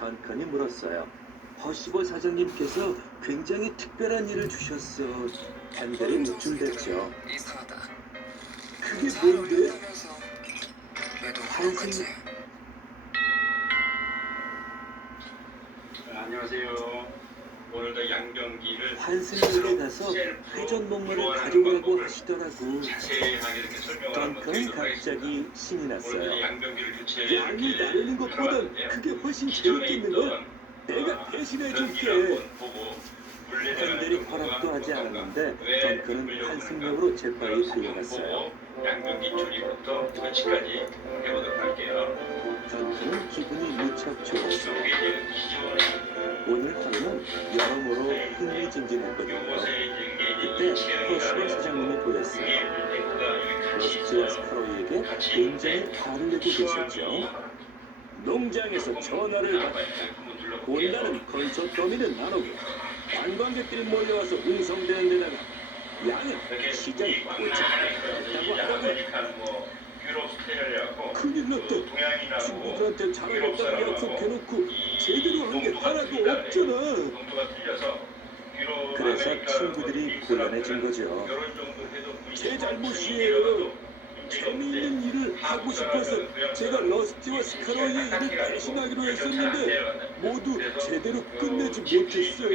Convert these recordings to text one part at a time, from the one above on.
던컨이 물었어요. 허시버 사장님께서 굉장히 특별한 일을 주셨어. 핸들이 묵중댔죠. 이상하다. 그게 잘 뭔데? 어울린다면서 왜도 그런 거지? 안녕하세요. 오늘도 양변기를 환승역에 가서 회전 목마를 가져오라고 하시더라고. 자세하게 이렇게 설명을 한번 던컨은 드리도록 갑자기 하겠습니다. 신이 오늘 났어요. 양변기를 교체해 양이 나르는 것보단 그게 훨씬 재밌겠는걸? 내가 대신해줄게. 핸들이 허락도 하지 않았는데 던컨은 환승역으로 재빨리 달려갔어요. 양변기 조립부터 설치까지 해보도록 할게요. 던컨은 기분이 무척 좋았어요. 이게 이제 기존의 오늘 하루는 여러모로 흥미진진했거든요. 그때 허시버 사장님이 보였어요. 러스트와 스카로이에게 굉장히 화를 내고 계셨죠. 농장에서 전화를 받았다. 온다는 건초 더미는 나누고 관광객들이 몰려와서 웅성대는 데다가 양은 시장에 도착했다고 하더군. 큰일 났다. 친구들한테 잘하겠다고 약속해놓고 제대로 한 게 하나도 없잖아. 그래서 친구들이 곤란해진 거죠. 제 잘못이에요. 재미있는 일을 하고 싶어서 제가 러스티와 스카로이의 일을 대신하기로 했었는데 모두 제대로 끝내지 못했어요.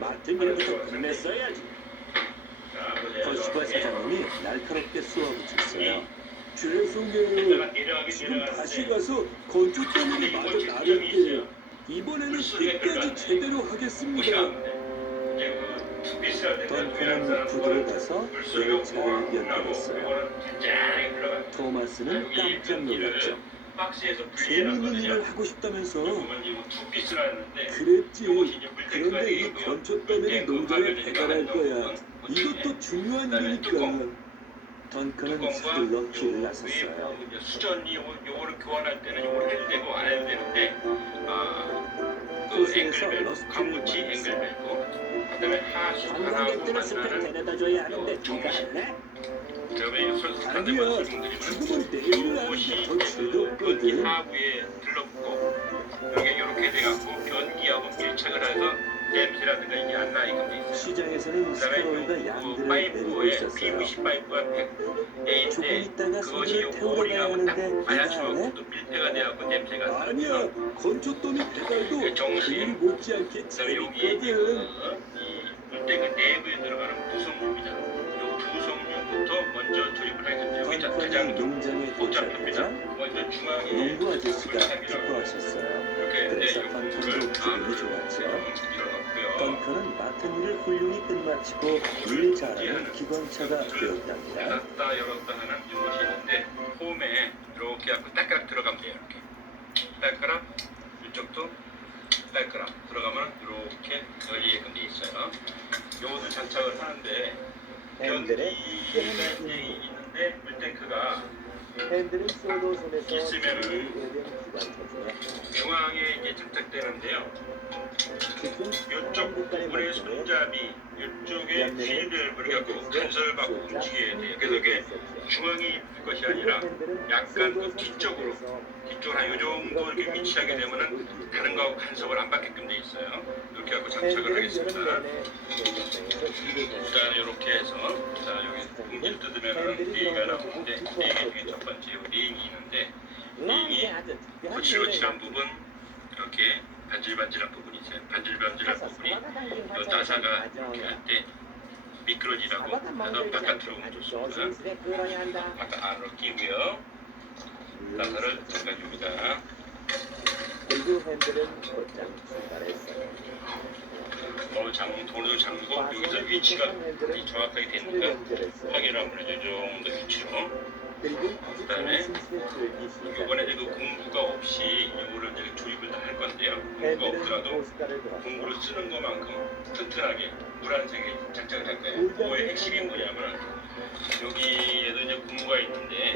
맡은 일부터 끝냈어야지. 허시버 사장님이 날카롭게 쏘아붙였어요. 죄송해요. 지금 다시 가서 건축 때문에 마저 나를게요. 이번에는 끝까지 제대로 하겠습니다. 던컨은 부두로 가서 열차를 연결했어요. 토마스는 깜짝 놀랐죠. 재미있는 일을 하고 싶다면서. 그랬지. 그런데 이 건축 때문에 농장을 배달할 거야. 이것도 중요한 일이니까. 던컨은 서둘러 길을 나섰어요. 수전이 요거를 교환할 때는 요거를 해도 되고 안 해도 되는데 그 호수에서 앵글벨, 러스트를 광무치 만났어요. 앵글벨고 그다음에 하수 관광객들은 스펙 하나하고 데려다 줘야 하는데 네가 할래? 그다음에 설탕 아니야. 지금은 내일을 하는 게 더 즐겁거든. 하부에 들러붙고 이게 이렇게 돼갖고 변기하고 밀착을 해서 냄새라든가 이게 안 나게끔 돼 있어요. 시장에서는 그다음에 스카로이가 양들을 내리고 파이프에 있었어요. PVC 파이프가 조금 A인데 있다가 그것이 손으로 태우러 가야 오리하고 하는데 딱 네가 할래? 맞아주고 또 밀폐가 돼갖고 냄새가 안 아니야. 나요. 건초더미 배달도 그 정수리. 일 못지않게 그다음에 여기 재밌거든. 이 물대가 내부에 들어가는 부속류입니다. 이 부속류부터 먼저 조립을 하겠습니다. 여기 던컨이 가장 농장에 복잡합니다. 도착하자 먼저 중앙에 농부 아저씨가 불상이라고 기뻐하셨어요. 이렇게 그래서 네, 던컨도 요거를 기분이 좋았죠. 밀어넣고요. 던컨은 맡은 일을 훌륭히 끝마치고 일 잘하는 기관차가 되었답니다. 닫았다 열었다 하는 이것이 있는데 홈에 이렇게 하고 딱딱 들어가면 돼요. 이렇게 딸가락 이쪽도 딸가락 들어가면 이렇게 열리게끔 돼 있어요. 요것을 장착을 하는데 핸들에 변기가 있는데 물탱크가 핸들은 소도선에서 있으면은 기관차죠. 중앙에 이제 장착되는데요. 이쪽 부분에 손잡이 이쪽에 휠을 갖고 간섭받고 움직여야 돼요. 그래서 이게 중앙에 있을 것이 아니라 약간 그 뒤쪽으로 한 요 정도 이렇게 위치하게 되면은 다른 거하고 간섭을 안 받게끔 돼 있어요. 이렇게 하고 장착을 하겠습니다. 자, 이렇게 해서 자 여기 공기를 뜯으면은 링이 나오는데 링 중에 첫 번째 링이 있는데 링이 거칠거칠한 부분 이렇게 반질반질한 부분이 있어요. 반질반질한 부분이 요 나사가 이렇게 할 때 미끄러지라고 해서 바깥으로 옮겨줍니다. 바깥 안으로 끼고요. 나사를 잠가줍니다. 그리고 핸들은 곧장 출발했어요. 돌도 잠그고 여기서 위치가 정확하게 되니까 확인을 한번 해줘. 좀 더 위치로. 그다음에 이번에 그 공구가 없이 이거를 이제 조립을 다 할 건데요. 공구가 없더라도 공구를 쓰는 것만큼 튼튼하게 무란색에 장착을 할 거예요. 그거의 핵심이 뭐냐면 여기에도 이제 고무가 있는데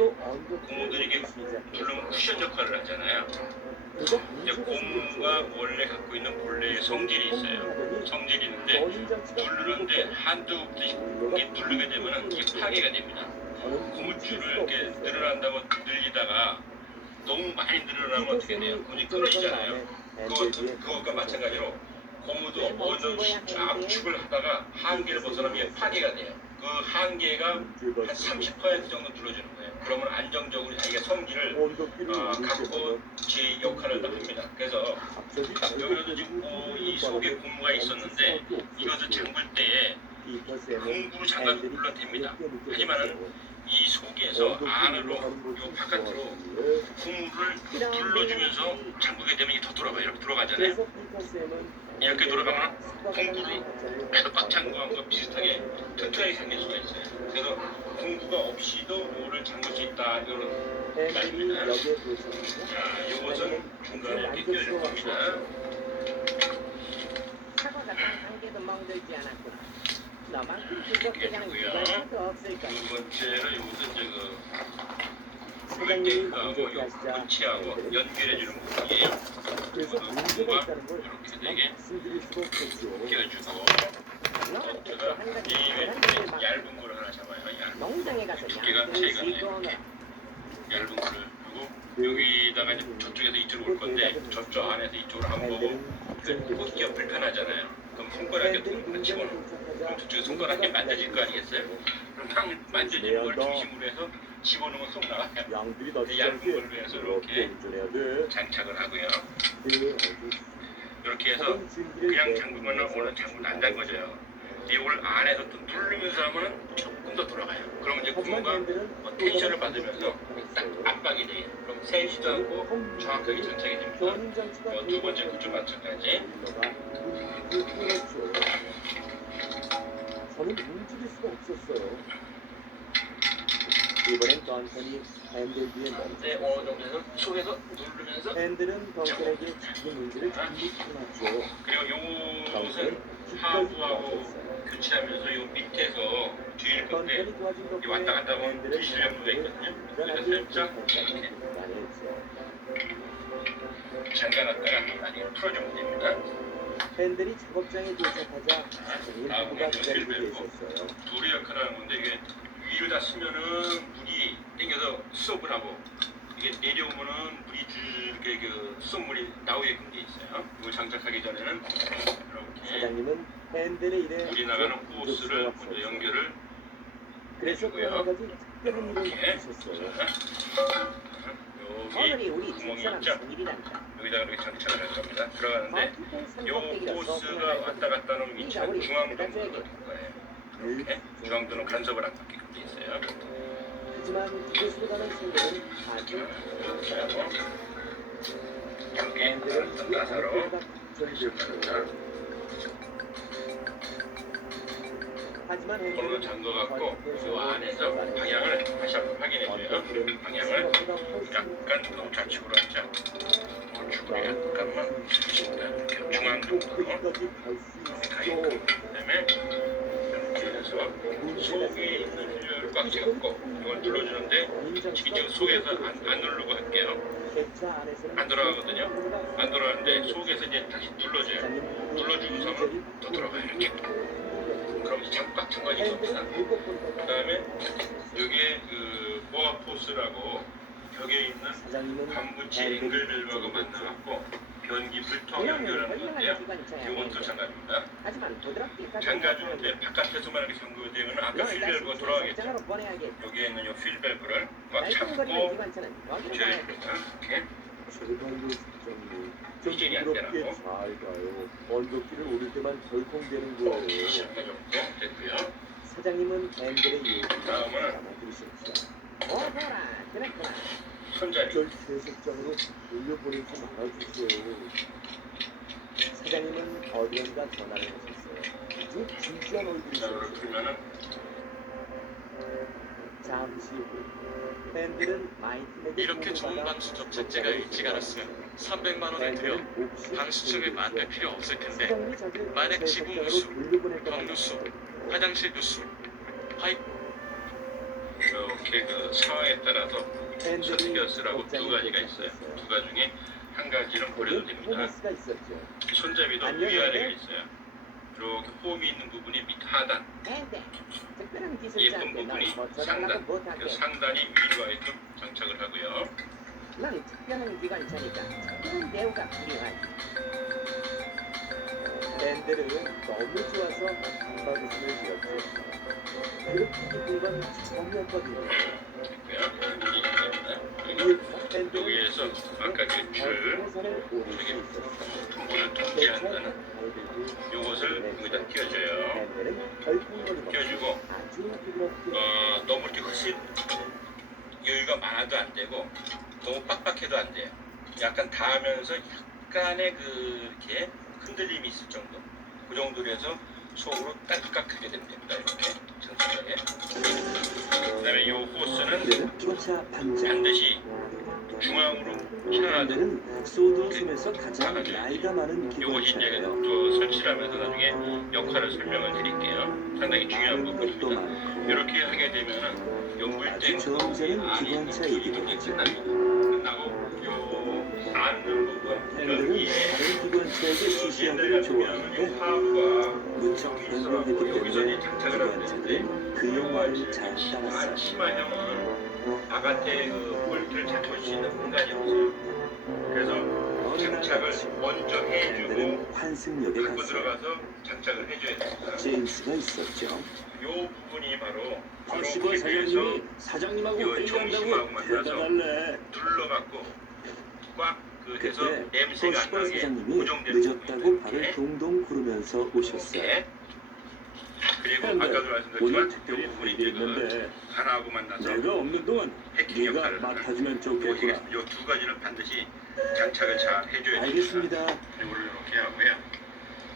고무들이 이게 물론 쿠션 역할을 하잖아요. 이제 고무가 원래 갖고 있는 본래의 성질이 있어요. 성질이 있는데 누르는데 한두 개 누르게 되면 이게 파괴가 됩니다. 고무줄을 이렇게 늘어난다고 늘리다가 너무 많이 늘어나면 어떻게 돼요? 고무이 끊어지잖아요. 그것과 마찬가지로 고무도 어느 정도 압축을 하다가 한계를 벗어나면 파괴가 돼요. 그 한계가 한 30% 정도 눌러주는 거예요. 그러면 안정적으로 자기가 성질을 갖고 지 역할을 다 합니다. 그래서 여기도 지금 이 속에 고무가 있었는데 이것을 잠글 때에 공구로 잠가도 물론 됩니다. 하지만은 이 속에서 안으로 요 바깥으로 고무를 눌러주면서 잠그게 되면 이게 더 돌아가요. 이렇게 돌아가잖아요. 이렇게 돌아가면 공구를 매도 꽉 잠그는 거 비슷하게 튼튼하게 잠길 수가 있어요. 그래서 공구가 없이도 요를 잠글 수 있다. 이런 말입니다. 자, 요것은 중간에 이렇게 끼워줄 겁니다. 사과가 단 한 개도 멍들지 않았구나. 너만큼 부족하다는 누가 해도 없을 거야. 두 번째는 요것은 이제 물테이크하고 요 문치하고 연결해주는 부분이에요. 그래서 문제가 있다는 걸 이렇게 되게 말씀드릴 수가 없겠죠. 끼워주고 너트가 이 얇은 걸 하나 잡아요. 얇은 농장에 가서 두께가 양들을 차이가 싣고 오너라. 얇은 거를 그리고 여기다가 이제 저쪽에서 이쪽으로 올 건데 저쪽 안에서 이쪽으로 안 보고 꽂기가 불편하잖아요. 그럼 손가락에 돈 집어넣고 그럼 저쪽에 손가락에 만져질 거 아니겠어요? 그럼 딱 만져지는 걸 중심으로 해서 집어넣으면 쏙 나가요. 양들이 그 다치지 얇은 않게 걸로 해서 이렇게 이렇게 운전해야 돼. 장착을 하고요. 네, 이렇게 해서 그냥 잠그면 오늘 잠글 안 잠궈져요. 이걸 안에서 또 누르면서 하면은 조금 더 돌아가요. 그럼 이제 고무가 텐션을 받으면서 딱 압박이 돼요. 그럼 세지도 않고 정확하게 장착이 됩니다. 두 번째 구조 마찬가지. 그렇죠. 저는 움직일 수가 없었어요. 이번엔 던턴이 핸들 뒤에 네, 멈췄어요. 어느 정도에서 속에서 누르면서 핸들은 던턴에게 자기 문제를 전부 풀어놨죠. 그리고 던턴이 요것은 기꺼이 하부하고 도와줬어요. 교체하면서 요 밑에서 뒤를 건데 던턴이 도와준 이 덕분에 왔다 갔다 하면 핸들은 부실력도가 있거든요. 그래서 살짝 이렇게 잠가놨다가 나중에 풀어주면 됩니다. 핸들이 작업장에 도착하자 사장님 부부가 기다리고 계셨어요. 돌의 역할을 하는 건데 이게 위를 다 쓰면은 물이 땡겨서 수업을 하고 이게 내려오면은 물이 이렇게 그 수돗물이 나오게끔 돼 있어요. 이걸 장착하기 전에는 이렇게 사장님은 핸들의 일에 물이 나가는 호스를 먼저 연결을 그래서 해주고요. 여러 가지 특별한 일을 이렇게 하셨어요. 오늘이 우리 여기 구멍이 집사람 있죠? 생일이란다. 여기다가 이렇게 장착을 할 겁니다. 들어가는데 요 호스가 왔다 갔다 하는 위치가 우리 중앙도로 줘야지. 될 거예요. 이렇게 중앙도는 간섭을 안 받게끔 돼 있어요. 하지만 이곳으로 가는 신호는 아주 여기 핸들은 어떤 그 나사로 안쪽에다 붙여있죠. 하지만 번호를 핸들은 잠궈갖고 요 안에서 방향을 다시 한번 확인해줘요. 방향을 약간 더 좌측으로 하자. 우측으로 약간만 붙입니다. 이렇게 중앙 정도로 끝까지 갈 수 있죠. 그다음에 이렇게 해서 속에 있는 휠을 꽉 잡고 이걸 눌러주는데 지금 속에서 안 누르고 할게요. 안 돌아가거든요. 안 돌아가는데 속에서 이제 다시 눌러줘요. 눌러주고서 하면 더 돌아가요. 이렇게. 그럼 이제 자꾸 같은 거 있습니다. 그 다음에 여기에 그 보아 포스라고 벽에 있는 관부치 앵글벨하고 만나갖고 변기 불통 연결하는 건데요. 이것도 장갑입니다. 하지만 부드럽게 장갑주는데 바깥에서만 이렇게 잠그게 되면 아까 휠밸브가 돌아가겠죠. 여기에 있는 이 휠밸브를 꽉 잡고 조여줍니다. 이렇게 이질이 안 되라고. 잘 가요. 언덕길을 오를 때만 덜컹대는 거예요. 이렇게 정도 됐고요. 사장님은 핸들의 이유를 다음은 담아두셨죠. 오호라 그랬구나. 손잡이. 절 계속장으로 돌려보내지 말아주세요. 사장님은 어디론가 전화를 하셨어요. 아주 진지한 자를 얼굴이셨어요. 풀면은 잠시 후 핸들은 마이틴에게 이렇게 좋은 방수적 자체가 일찍 알았으면 300만 원을 들여 방수층을 만들 필요 없을 텐데 만약 지붕 누수, 벽 누수, 화장실 누수, 파이프 이렇게 그 상황에 따라서 선택해서 쓰라고 두 가지가 있어요. 두 가지 중에 한 가지는 버려도 됩니다. 토마스가 있었죠. 손잡이도 위아래가 있어요. 이렇게 홈이 있는 부분이 밑 하단, 네네. 특별한 예쁜 기술자한테 널 부분이 더 상단, 전하고 못하게. 그 상단이 위로 하게끔 장착을 하고요. 난 특별한 기관차니까 특별한 대우가 필요하지. 밴들은 너무 좋아서 한바구음을 지었지. 그렇게 기쁜 건 처음이었거든요. 여기에서 아까 그 줄을 통보를 통제한다는 요것을 여기다 끼워줘요. 끼워주고 너무 이렇게 훨씬 여유가 많아도 안 되고 너무 빡빡해도 안 돼요. 약간 닿으면서 약간의 그 이렇게 흔들림이 있을 정도. 그 정도로 해서 속으로 딸깍하게 되면 됩니다. 이렇게 천천하게. 그다음에 요 호스는 기차 반장. 반드시 중앙으로 하나 밴들은 소드섬에서 가장 나이가 많은 요것이 이제 기관차예요. 또 설치를 하면서 나중에 역할을 설명을 드릴게요. 상당히 중요한 것도 부분입니다. 많고 이렇게 하게 되면은 요 물때 아주 저음새는 기관차이기도 하지만 끝나고 요 안는 부분 밴들은 여기에 다른 기관차에게 시시하기를 옛날에 좋아하는데 하부가 무척 행복했기 여기서 때문에 이제 장착을 하는데 기관차들은 그 영화를 잘 따랐어요. 치마형은 바깥에 그 볼트를 잡을 수 있는 공간이 없어요. 그래서 어느 날 장착을 같이 먼저 해주고 밴들은 환승역에 갖고 갔어요. 들어가서 장착을 해줘야 됩니다. 제임스가 있었죠. 요 부분이 바로 퍼시버 사장님이 사장님하고 요 회의한다고 중심하고 만나서 데려다달래. 눌러갖고 꽉그 해서 그때 냄새가 안 퍼시버 나게 사장님이 고정되는 늦었다고 부분이 발을 이렇게. 동동 구르면서 오셨어요. 이렇게. 그리고 근데 아까도 오늘 말씀드렸지만 특별히 요 부분이 일이 그 있는데 하나하고 만나서 내가 없는 동안 해킹 네가 역할을 맡아주면 좋겠구나. 요두 가지는 반드시 장착을 잘 해줘야 됩니다. 알겠습니다. 이거를 이렇게 하고요.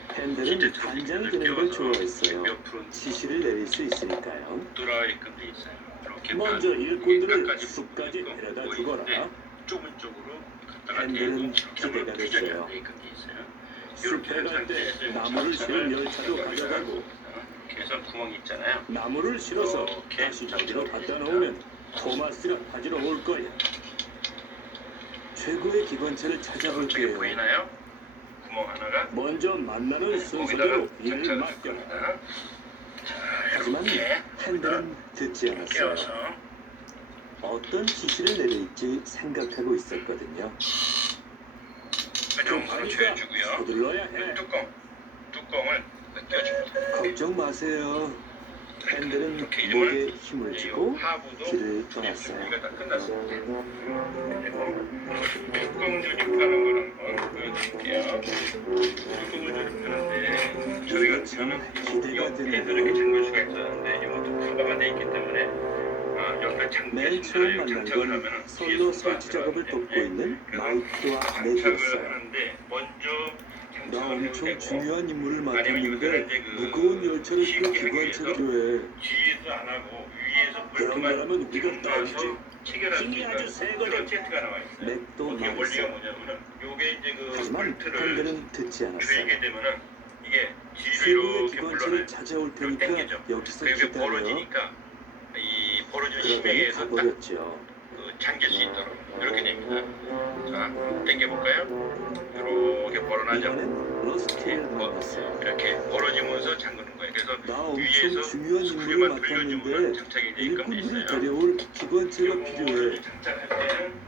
팬들은 간장이 되는 걸 좋아했어요. 몇 프로 지시를 내릴 수 있으니까요. 돌아게끔 돼 있어요. 이렇게 먼저 반- 일꾼들을 끝까지 숲까지 묶고 데려다 있고 주거라. 있는데 좁은 쪽으로 갖다가 팬들은 대고 기대가 투자가 됐어요. 되게끔 돼 있어요. 숲에 갈 때 나무를 실은 열차도 가져가고 이렇게 해서 구멍이 있잖아요. 나무를 실어서 이렇게 다시 저기로 갖다 놓으면 토마스가 가지러 올 거야. 최고의 기관차를 저쪽에 찾아볼게요. 보이나요? 구멍 하나가 먼저 만나는 거기다가 순서대로 일을 장착을 할 맡겨라. 겁니다. 자, 하지만 이렇게 팬들은 듣지 않았어요. 끼워서 어떤 지시를 내릴지 생각하고 있었거든요. 그 정도로 조여주고요. 서둘러야 이 해. 뚜껑을 껴줍니다. 걱정 마세요. 팬들은 이렇게 목에 이러면 힘을 이제 주고 요 하부도 길을 떠났어요. 준비가 다 끝났습니다. 그리고 뚜껑 조립하는 거는 보여드릴게요. 뚜껑을 조립하는데 저희가 이거 참 그러면 기대가 옆에도 되네요. 이렇게 잠글 수가 있었는데 이것도 커버가 돼 있기 때문에 옆에 맨 처음 만난 장착을 건 하면은 선로 뒤에서 설치 작업을 돕고 있는 마이크와 장착을 맥이었어요. 하는데 먼저 나 장착을 엄청 해야 되고 중요한 임무를 아니면 맡았는데 이거는 이제 그 무거운 열차를 쉽게 끌 하기 기관차가 위해서 필요해. 뒤에도 안 하고 위에서 그런 볼트만 거라면 우리가 딱이지. 체결할 수 힘이 있는 아주 세거든. 그런 세트가 나와 있어요. 맥도 이게 원리가 많았어. 뭐냐면은 요게 이제 그 하지만 볼트를 팬들은 듣지 않았어요. 조이게 되면은 이게 뒤로 최고의 이렇게 기관차를 물러내 찾아올 이렇게 테니까 당기죠. 여기서 그게 기다려. 벌어지니까 이 벌어지는 힘에 그러더니 의해서 딱 가버렸죠. 잠길 수 있도록 이렇게 됩니다. 자, 당겨볼까요? 이렇게 벌어나죠. 이번엔 러스트를 만났어요. 이렇게 벌어지면서 잠그는 거예요. 그래서 나 엄청 위에서 중요한 임무를 스크류만 돌려주면 맡았는데 장착이 되게끔 돼 일꾼들을 있어요. 데려올 기관차가 필요해. 요거를 장착할 때는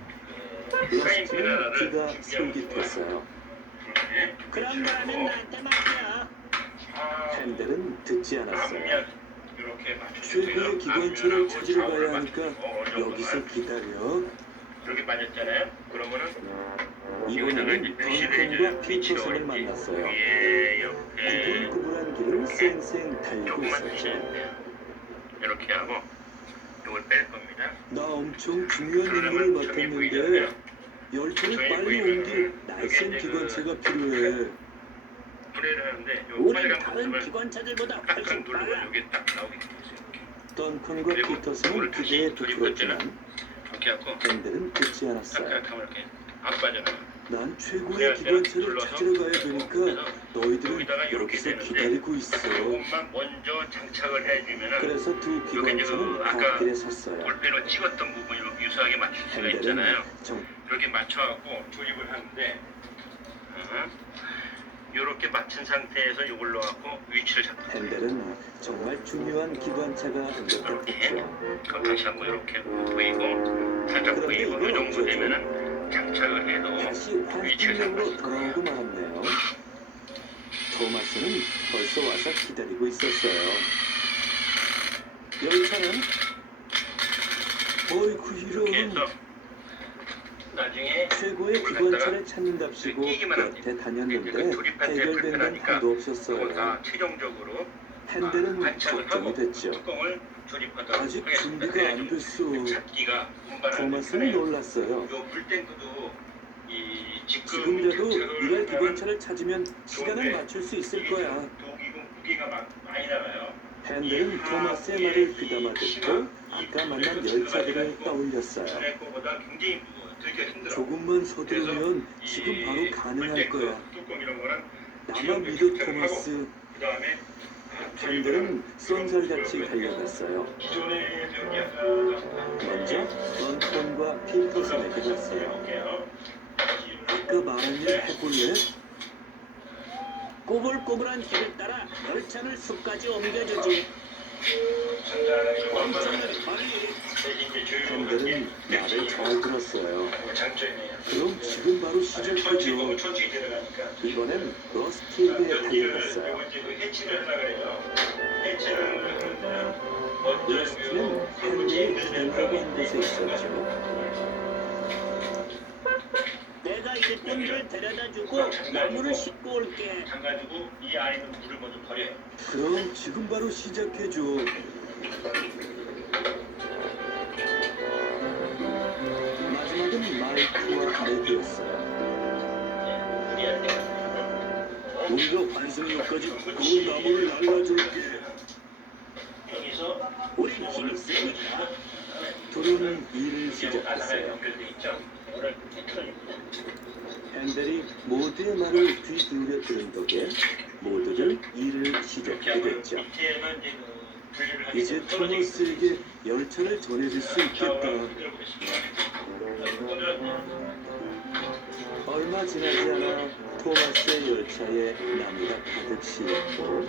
그 사인 러스트는 페달을 귀가 준비하는 거예요. 솔깃했어요. 이렇게 그런 거라면 나한테 맡겨. 팬들은 듣지 않았어요. 앞면 이렇게 맞춰주고요. 최고의 기관차를 앞면하고 찾으러 좌우를 가야 하니까 맞추고 어느 정도만 여기서 기다려. 이렇게 맞았잖아요. 그러면은 이번에는 던컨과 피터슨을 만났어요. 구불구불한 길을 쌩쌩 달리고 조금만 있었죠. 주시면 돼요. 이렇게 하고 이걸 뺄 겁니다. 나 엄청 중요한 임무를 그러면 점이 맡았는데 보이잖아요. 열차를 점이 빨리 보이면은 옮길 날쌘 여기 이제 기관차가 필요해. 분해를 하는데 요 우린 빨간 다른 버튼을 기관차들보다 딱딱 훨씬 누르면 빨라. 여기 딱 나오게 돼 있어요. 던컨과 그리고 피터슨은 이걸 다시 기대에 조립할 부풀었지만 이렇게 하고 팬들은 듣지 않았어요. 딱딱 하면 이렇게 안 빠져나가요. 난 최고의 기관차를 눌러서 찾으러 가야 되니까 그래서 너희들은 여기다가 이렇게 여기서 되는데 기다리고 있어. 이것만 먼저 장착을 해주면은 그래서 두 여기 이제 기관차는 그 아까 갓길에 섰어요. 볼펜으로 찍었던 부분을 유사하게 맞출 수가 팬들은 있잖아요. 정 이렇게 맞춰갖고 조립을 하는데 이렇게 맞춘 상태에서 이걸 넣어갖고 위치를 잡는 거예요. 팬들은 정말 중요한 기관차가 된 것 같았죠. 그럼 다시 한번 이렇게 보이고 살짝 그런데 보이고 이건 이 정도 어쩌죠? 되면은 장착을 해도 다시 환승역으로 돌아오고 말았네요. 토마스는 벌써 와서 기다리고 있었어요. 열차는 어이구 이렇게 이런 해서 나중에 최고의 기관차를 찾는답시고 여태 다녔는데 해결된 건 하나도 이거 없었어요. 다 최종적으로 핸들은 관찰을 걱정이 하고 됐죠. 뚜껑을 조립하도록 아직 하겠습니다. 준비가 안 됐어. 잡기가 운반하는 토마스는 놀랐어요. 요 물탱크도 이 지금이라도 장착을 이럴 하면 기관차를 찾으면 시간을 좋은데 맞출 수 있을 이게 거야. 독이고 무게가 많이 나가요. 핸들은 토마스의 말을 귀담아 듣고 아까 만난 열차들을 떠올렸어요. 전에 거보다 굉장히 들기가 힘들어. 조금만 서두르면 지금 바로 가능할 거야. 뚜껑 이런 거는 나만 믿어 토마스. 그다음에 핸들은 쏜살같이 달려갔어요. 기존의 저기 먼저 런턴과 피터슨에게 갔어요. 해볼게요. 아까 말한 일 해볼래? 꼬불꼬불한 길을 따라 열차를 숲까지 옮겨주지. 천천히 빨리. 핸들은 말을 잘 들었어요. 장점이에요. 그럼 지금 바로 시작하죠. 천천히 내려가니까. 이번엔 러스티에게 달려갔어요. 해치를 하려 그래요. 해치를 그러면 먼저 러스티는 핸들이 기다리고 있는 곳에 있었죠. 내가 일꾼들을 데려다주고 나무를 싣고 올게. 담가지고 이 안에 있는 물을 먼저 버려요. 그럼 지금 바로 시작해줘. 마지막은 마이크와 아레디였어요. 우리가 관승역까지 그 나무를 날라줄게. 여기서 우린 힘이 세니까. 둘은 일을 시작했어요. 연결돼 있죠. 오늘 핸들이 모두의 말을 귀 기울여 들은 덕에 모두들 일을 시작하게 됐죠. 밑에만 이제 그 분리를 하게 이제 되면 토마스에게 열차를 전해줄 수 있겠다. 얼마 지나지 않아 토마스의 열차에 나무가 가득 실렸고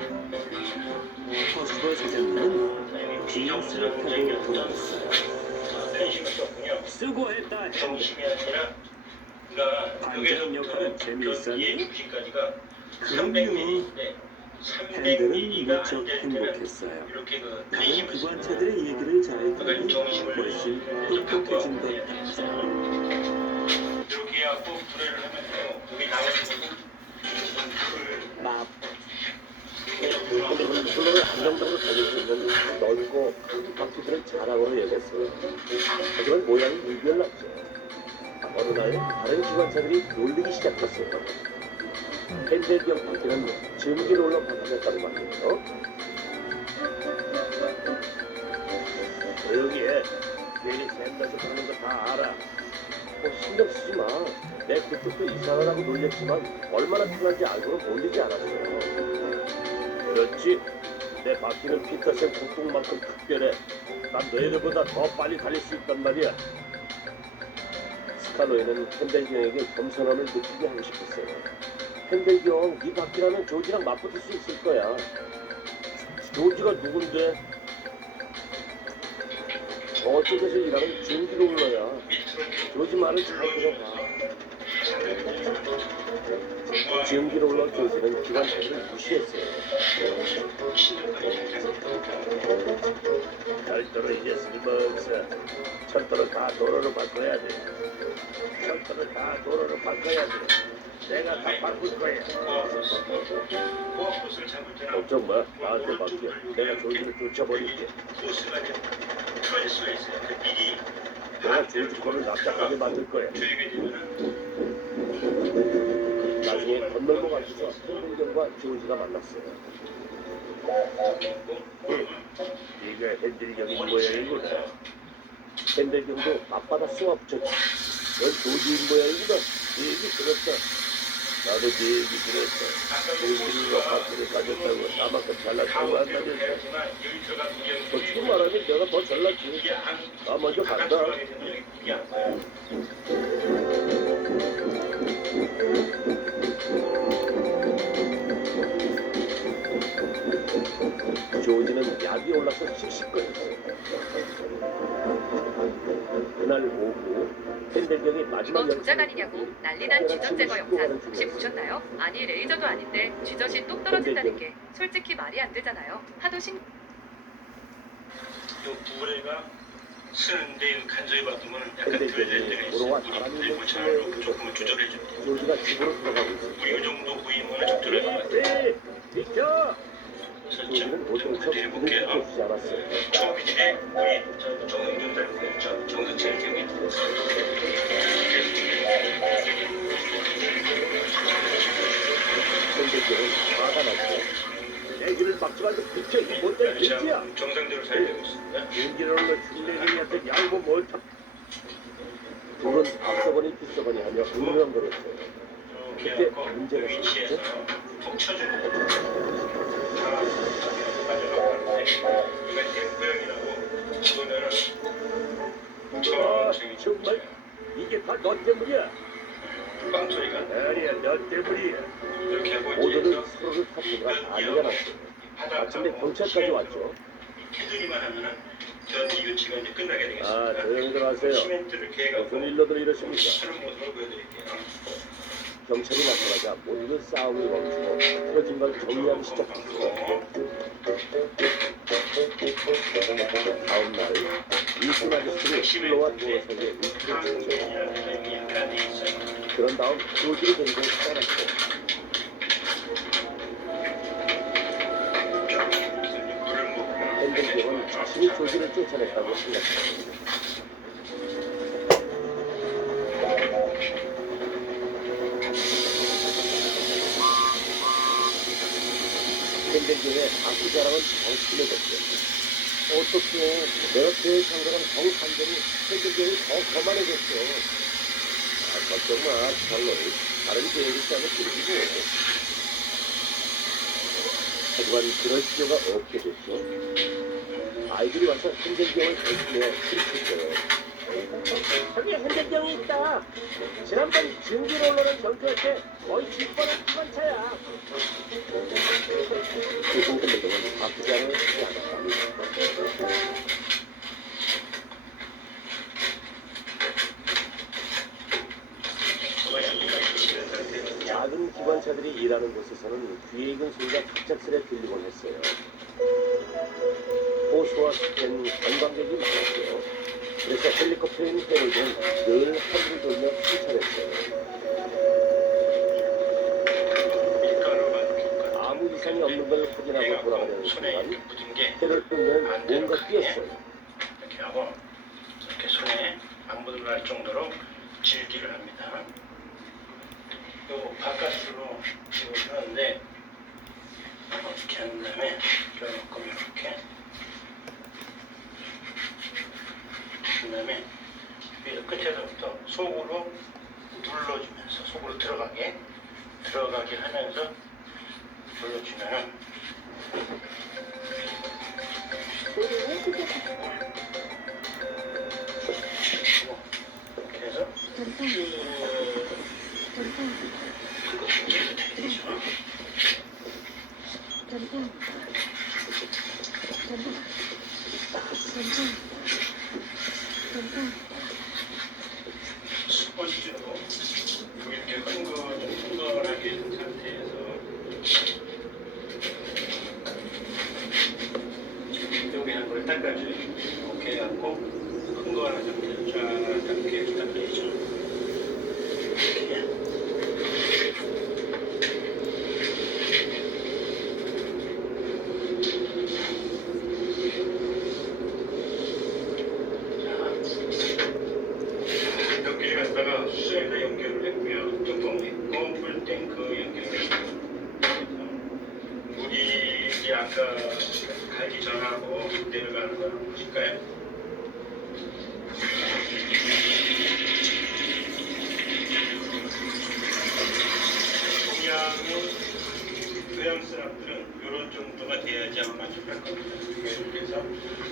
퍼시벌 사장님은 비행스를 타고 돌아왔어요. 수고했다, 형. 정신이 아니라 그러니까 반전 역할은 재미있었니? 주시까지가 그럼요. 300ml인데 핸들은 300ml가 무척 행복했어요. 이렇게 그 다른 기관차들의 얘기를 잘 들으니 훨씬 똑똑해진 것 같아요. 이렇게 해갖고 불회를 하면서 여기 나오는 것은 마. 근데 플로를 안정적으로 다닐 수 있는 넓고 큰 바퀴들을 자랑으로 여겼어요. 하지만 모양이 유별났죠. 어느 날 다른 기관차들이 놀리기 시작했어요. 핸들경 바퀴는 증기롤러 바퀴였다고 말이에요. 조용히 해. 괜히 샌다서 그러는 거 다 알아. 신경 쓰지 마. 내 그쪽도 이상하다고 놀렸지만 얼마나 편한지 알고는 놀리지 않았어요. 그렇지. 내 바퀴는 피터슨 폭풍만큼 특별해. 난 너희들보다 더 빨리 달릴 수 있단 말이야. 스칼로이는 펜델경에게 겸손함을 느끼게 하고 싶었어요. 펜델경, 네 바퀴라면 조지랑 맞붙을 수 있을 거야. 조지가 누군데? 저쪽에서 일하는 증기롤러야. 조지 말을 잘 들어봐. 증기롤러 조지는 기관차들을 무시했어요. 철도를 이제 쓸모없어. 철도를 다 도로로 바꿔야 돼. 철도를 다 도로로 바꿔야 돼. 내가 다 바꿀 거야. 코스를 잡을 때는 걱정 마. 나한테 맡겨. 내가 조지를 쫓아버릴게. 코스가 좀 틀어질 수가 있어요. 미리 내가 조지 거를 납작하게 만들 거야. 조이게 되면은 나중에 건널목 앞에서 펜델경과 조지가 만났어요. 네가 펜델경인 모양이구나. 펜델경도 앞바다 쏘아붙였지. 넌 조지인 모양이구나. 네 얘기 들었다. 나도 네 얘기 들었어. 조지가 바퀴를 가졌다고 나만큼 잘났다고 한다면서. 해야지만 여기 들어간 물이 솔직히 말하면 내가 더 잘났지. 이게 안 나 먼저 간다. 이게 안 가요. 조지는 약이 올라서 씩씩거렸어요. 그날 오후 캔들경이 마지막 이거 조작 아니냐고 난리난 쥐젖 제거 영상 혹시 보셨나요? 아니 레이저도 아닌데 쥐젖이 똑 떨어진다는 게 솔직히 말이 안 되잖아요. 하도 신 요 부레가 쓰는데 간소히 받으면 약간 근데 덜 될 이제 때가 도로와 있어요. 바람이 물이 넘치는 모자라고 조금은 조절해 주면 돼요. 조지가 집으로 들어가고 있어. 이 정도 부위면 적절할 것 같아요. 네, 비켜! 그래서 조지는 좀 모처럼 해볼게요. 불을 켜주지 않았어요. 초비들의 우리 정은경 닮은 있죠. 정은철 기억이 캔들경은 화가 났어. 내 길을 막지 말고 비켜, 이 못된 빌지야! 정상대로 살려고 있습니다. 윤기를 올려 중대리한테 양보 못함. 둘은 앞서거니 뒤서거니 하며 울렁거렸어요. 그때 문제가 위치에서 생겼죠? 톡 쳐주는 거. 빠져나가고 하는데 이건 대구형이라고 이거는 아, 천천히 정말 이게 다 너 때문이야. 빵 소리가 아니야, 너 때문이야. 이렇게 하고 모두들 서로를 탓하느라 난리가 났어요. 아침에 경찰까지 왔죠. 테두리만 하면은 전기 유치가 이제 끝나게 되겠습니다. 아, 조용히들 하세요. 시멘트를 개갖고 무슨 일로들 이러십니까? 하는 모습을 보여드릴게요. 경찰이 나타나자 모두들 싸움을 멈추고 틀어진 걸 정리하기 시작했어요. 다음 날 일꾼 아저씨를 실로와 누워서에 위치를 쳤죠. 그런 다음 조지를 들고 떠났고 핸들경은 자신이 조지를 쫓아냈다고 생각했습니다. 캔들경의 악기 자랑은 정심해졌죠. 어떻게 내가 그의 상대랑 정반전이 캔들경이 더 거만해졌죠. 아, 걱정 마, charlotte. 다른 계획이 있다면 들리고. 하지만 그럴 필요가 없게 됐죠. 아이들이 와서 캔들경을 대신해 실패했어요. 저기 캔들경이 있다. 지난번 증기롤러를 전투할 때 거의 뒷번을 피만 차야. 그중 캔들경은 아프지 않지 않았다. 작은 기관차들이 일하는 곳에서는 귀에 익은 소리가 갑작스레 들리곤 했어요. 호수와 숲엔 관광객이 많았어요. 그래서 헬리콥터인 해물은 늘 하늘을 돌며 순찰했어요. 아무 이상이 없는 걸 확인하고 돌아가려는 순간 해를 끄면 뭔가 뛰었어요. 이렇게 하고 이렇게 손에 안 묻어날 정도로 질기를 합니다. 요 바깥으로 집어넣는데 이렇게 한 다음에 조금 이렇게 그 다음에 위에서 끝에서부터 속으로 눌러주면서 속으로 들어가게 하면서 눌러주면은 이렇게 해서 스펀지로 이렇게 흥건하게 된 상태에서 여기 한 걸 닦아줘요. 이렇게 해갖고 흥건한 상태로 쫙 닦아주죠. 이렇게. 몇 개를 갖다가 수에다 연결을 했고요. 뚜껑 있고 풀탱크 연결을 했고 물이 이제 아까 가기 전하고 내려가는 거 한번 보실까요? 동양 사람들은 이런 정도가 돼야지 아마 만족할 겁니다. 그래서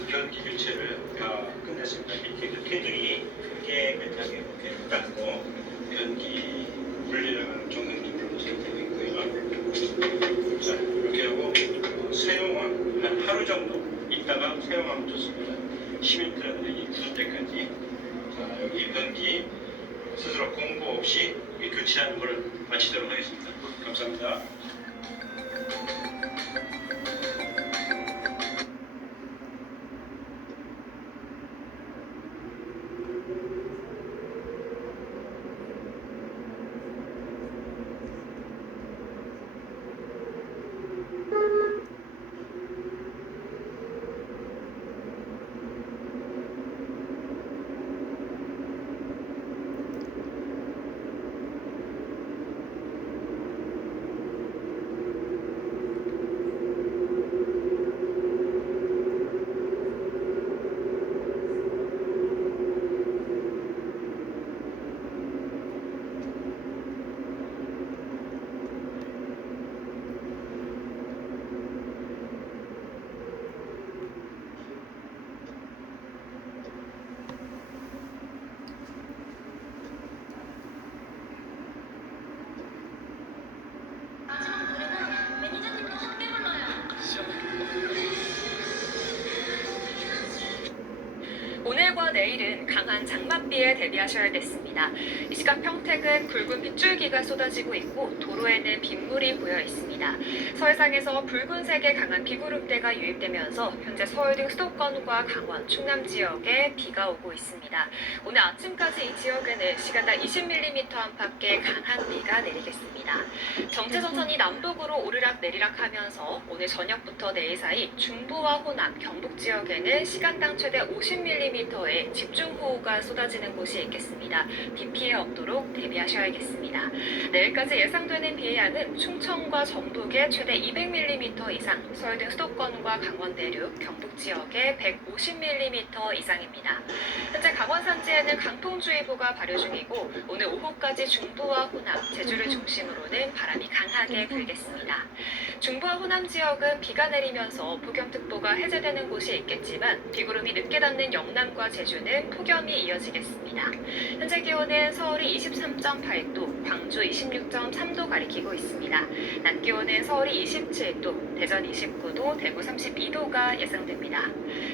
변기 교체를 다 끝냈습니다. 밑에 그 테두리 깨끗하게 이렇게 닦고 변기 물리나가는 정상적으로 세팅되고 있고요. 자, 이렇게 하고 사용한 한 하루 정도 있다가 사용하면 좋습니다. 시멘트라든지 굳을 때까지. 자, 여기 변기 교체하는 거를 마치도록 하겠습니다. 감사합니다. 오늘과 내일은 강한 장맛비에 대비하셔야겠습니다. 이 시각 평택은 굵은 빗줄기가 쏟아지고 있고 도로에는 빗물이 고여 있습니다. 서해상에서 붉은색의 강한 비구름대가 유입되면서 현재 서울 등 수도권과 강원, 충남 지역에 비가 오고 있습니다. 오늘 아침까지 이 지역에는 시간당 20mm 안팎의 강한 비가 내리겠습니다. 정체전선이 남북으로 오르락 내리락 하면서 오늘 저녁부터 내일 사이 중부와 호남, 경북 지역에는 시간당 최대 50mm의 집중호우가 쏟아지는 곳이 있겠습니다. 비 피해 없도록 대비하셔야겠습니다. 내일까지 예상되는 비의 양은 충청과 전북에 최대 200mm 이상, 서울 등 수도권과 강원 내륙, 경북 지역에 150mm 이상입니다. 현재 강원 산지에는 강풍주의보가 발효 중이고 오늘 오후까지 중부와 호남, 제주를 중심으로는 바람이 강하게 불겠습니다. 중부와 호남 지역은 비가 내리면서 폭염특보가 해제되는 곳이 있겠지만 비구름이 늦게 닿는 영남과 제주는 폭염이 이어지겠습니다. 현재 기온은 서울이 23.8도, 광주 26.3도 가리키고 있습니다. 낮 기온은 서울이 27도, 대전 29도, 대구 32도가 예상됩니다.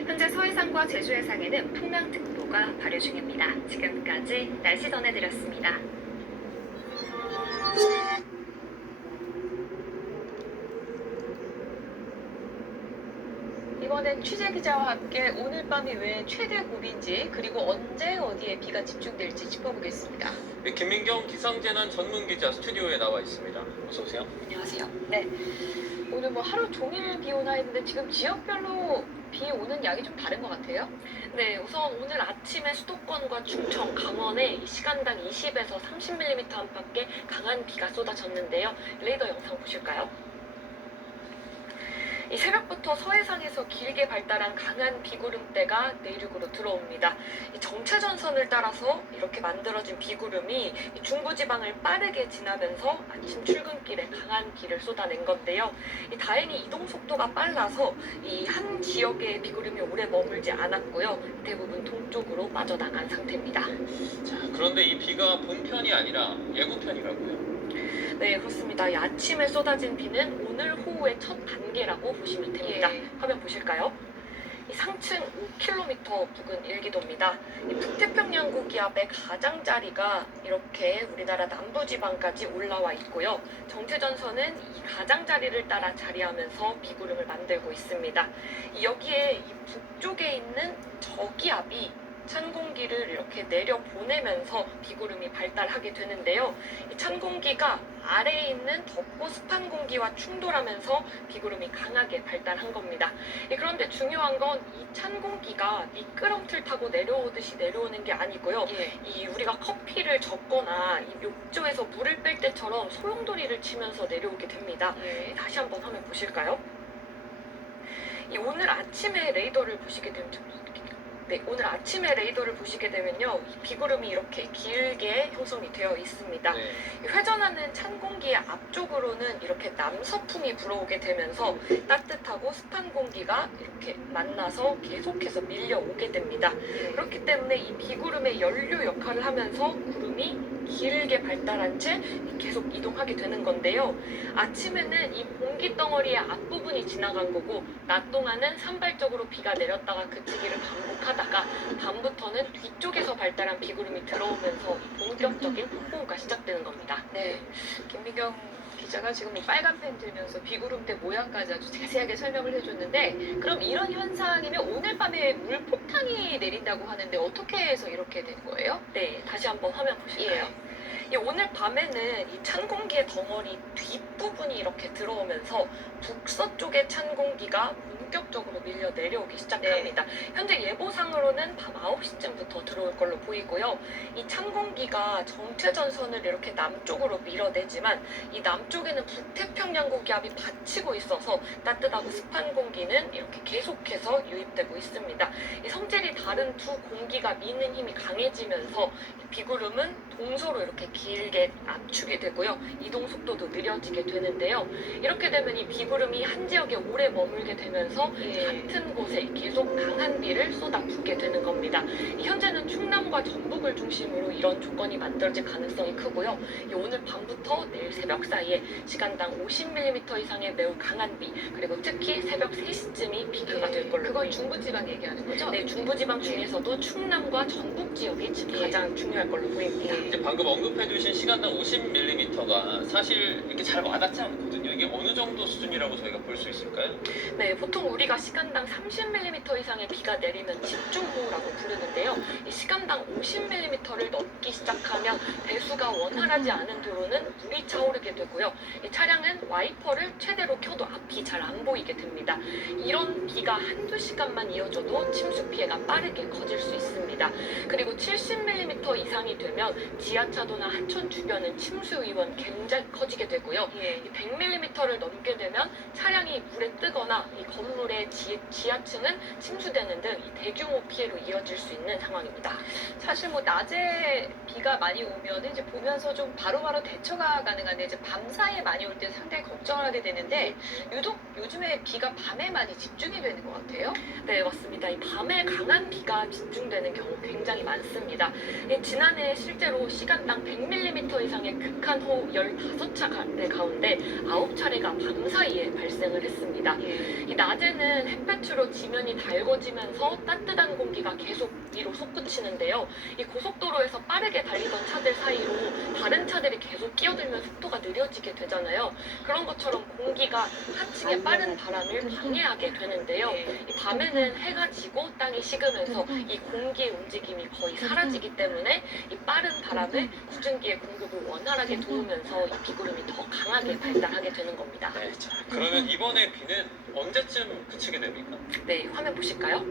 현재 서해상과 제주 해상에는 풍랑특보가 발효 중입니다. 지금까지 날씨 전해드렸습니다. 이번엔 취재 기자와 함께 오늘 밤이 왜 최대 고비인지 그리고 언제 어디에 비가 집중될지 짚어보겠습니다. 김민경 기상재난 전문 기자 스튜디오에 나와 있습니다. 어서 오세요. 안녕하세요. 네. 오늘 뭐 하루 종일 비 오나 했는데 지금 지역별로 비 오는 양이 좀 다른 것 같아요. 네, 우선 오늘 아침에 수도권과 충청, 강원에 시간당 20에서 30mm 안팎의 강한 비가 쏟아졌는데요. 레이더 영상 보실까요? 이 새벽부터 서해상에서 길게 발달한 강한 비구름대가 내륙으로 들어옵니다. 이 정체전선을 따라서 이렇게 만들어진 비구름이 이 중부지방을 빠르게 지나면서 아침 출근길에 강한 비를 쏟아낸 건데요. 다행히 이동 속도가 빨라서 이 한 지역의 비구름이 오래 머물지 않았고요. 대부분 동쪽으로 빠져나간 상태입니다. 자, 그런데 이 비가 본편이 아니라 예고편이라고요. 네, 그렇습니다. 이 아침에 쏟아진 비는 오늘 오후의 첫 단계라고 보시면 됩니다. 화면 보실까요? 이 상층 5km 부근 일기도입니다. 이 북태평양 고기압의 가장자리가 이렇게 우리나라 남부지방까지 올라와 있고요. 정체전선은 이 가장자리를 따라 자리하면서 비구름을 만들고 있습니다. 여기에 이 북쪽에 있는 저기압이 찬 공기를 이렇게 내려 보내면서 비구름이 발달하게 되는데요. 이 찬 공기가 아래에 있는 덥고 습한 공기와 충돌하면서 비구름이 강하게 발달한 겁니다. 그런데 중요한 건 이 찬 공기가 미끄럼틀 타고 내려오듯이 내려오는 게 아니고요. 이 우리가 커피를 젓거나 이 욕조에서 물을 뺄 때처럼 소용돌이를 치면서 내려오게 됩니다. 다시 한번 화면 보실까요? 오늘 아침에 레이더를 보시게 되면 네, 오늘 아침에 레이더를 보시게 되면요, 이 비구름이 이렇게 길게 형성이 되어 있습니다. 네. 회전하는 찬 공기의 앞쪽으로는 이렇게 남서풍이 불어오게 되면서 따뜻하고 습한 공기가 이렇게 만나서 계속해서 밀려오게 됩니다. 그렇기 때문에 이 비구름의 연료 역할을 하면서 구름이 길게 발달한 채 계속 이동하게 되는 건데요. 아침에는 이 공기 덩어리의 앞부분이 지나간 거고 낮 동안은 산발적으로 비가 내렸다가 그치기를 반복하다가 밤부터는 뒤쪽에서 발달한 비구름이 들어오면서 본격적인 폭우가 시작되는 겁니다. 네, 김민경 기자가 지금 이 빨간 펜 들면서 비구름대 모양까지 아주 자세하게 설명을 해줬는데, 그럼 이런 현상이면 오늘 밤에 물폭탄이 내린다고 하는데 어떻게 해서 이렇게 된 거예요? 네, 다시 한번 화면 보실까요? 이 오늘 밤에는 이 찬 공기의 덩어리 뒷부분이 이렇게 들어오면서 북서쪽의 찬 공기가 본격적으로 밀려 내려오기 시작합니다. 현재 예보상으로는 밤 9시쯤부터 들어올 걸로 보이고요. 이 찬 공기가 정체전선을 이렇게 남쪽으로 밀어내지만 이 남쪽에는 북태평양 고기압이 받치고 있어서 따뜻하고 습한 공기는 이렇게 계속해서 유입되고 있습니다. 이 성질이 다른 두 공기가 미는 힘이 강해지면서 이 비구름은 동서로 이렇게 길게 압축이 되고요. 이동 속도도 느려지게 되는데요. 이렇게 되면 이 비구름이 한 지역에 오래 머물게 되면서 같은 곳에 계속 강한 비를 쏟아붓게 되는 겁니다. 현재는 충남과 전북을 중심으로 이런 조건이 만들어질 가능성이 크고요. 오늘 밤부터 내일 새벽 사이에 시간당 50mm 이상의 매우 강한 비, 그리고 특히 새벽 3시쯤이 비교가 될 걸로 그건 보입니다. 중부지방 얘기하는 거죠? 네, 중부지방 중에서도 충남과 전북 지역이 지금 가장 중요할 걸로 보입니다. 이제 방금 언급해주신 시간당 50mm가 사실 이렇게 잘 와닿지 않거든요. 이게 어느 정도 수준이라고 저희가 볼 수 있을까요? 네, 보통 우리가 시간당 30mm 이상의 비가 내리면 집중호우라고 부르는데요. 이 시간당 50mm를 넘기 시작하면 배수가 원활하지 않은 도로는 물이 차오르게 되고요. 이 차량은 와이퍼를 최대로 켜도 앞이 잘 안 보이게 됩니다. 이런 비가 한두 시간만 이어져도 침수 피해가 빠르게 커질 수 있습니다. 그리고 70mm 이상이 되면 지하차도나 하천 주변은 침수 위험이 굉장히 커지게 되고요. 이 100mm를 넘게 되면 차량이 물에 뜨거나 이 건물의 지하층은 침수되는 등 이 대규모 피해로 이어질 수 있는 상황입니다. 사실 뭐 낮에 비가 많이 오면 이제 보면서 좀 바로바로 대처가 가능한데, 이제 밤 사이에 많이 올 때 상당히 걱정을 하게 되는데, 유독 요즘에 비가 밤에 많이 집중이 되는 것 같아요. 네, 맞습니다. 이 밤에 강한 비가 집중되는 경우 굉장히 많습니다. 지난해 실제로 시간당 100mm 이상의 극한 호우 15차례 가운데 9차례가 밤 사이에 발생을 했습니다. 이 낮에는 햇볕으로 지면이 달궈지면서 따뜻한 공기가 계속 위로 솟구치는데요. 이 고속도로에서 빠르게 달리던 차들 사이로 다른 차들이 계속 끼어들면 속도가 느려지게 되잖아요. 그런 것처럼 공기가 하층의 빠른 바람을 방해하게 되는데요. 이 밤에는 해가 지고 땅이 식으면서 이 공기의 움직임이 거의 사라지기 때문에 이 빠른 바람을 수증기의 공급을 원활하게 도우면서 이 비구름이 더 강하게 발달하게 되는 겁니다. 네, 자, 그러면 이번에 비는 언제쯤 그치게 됩니까? 네, 화면 보실까요?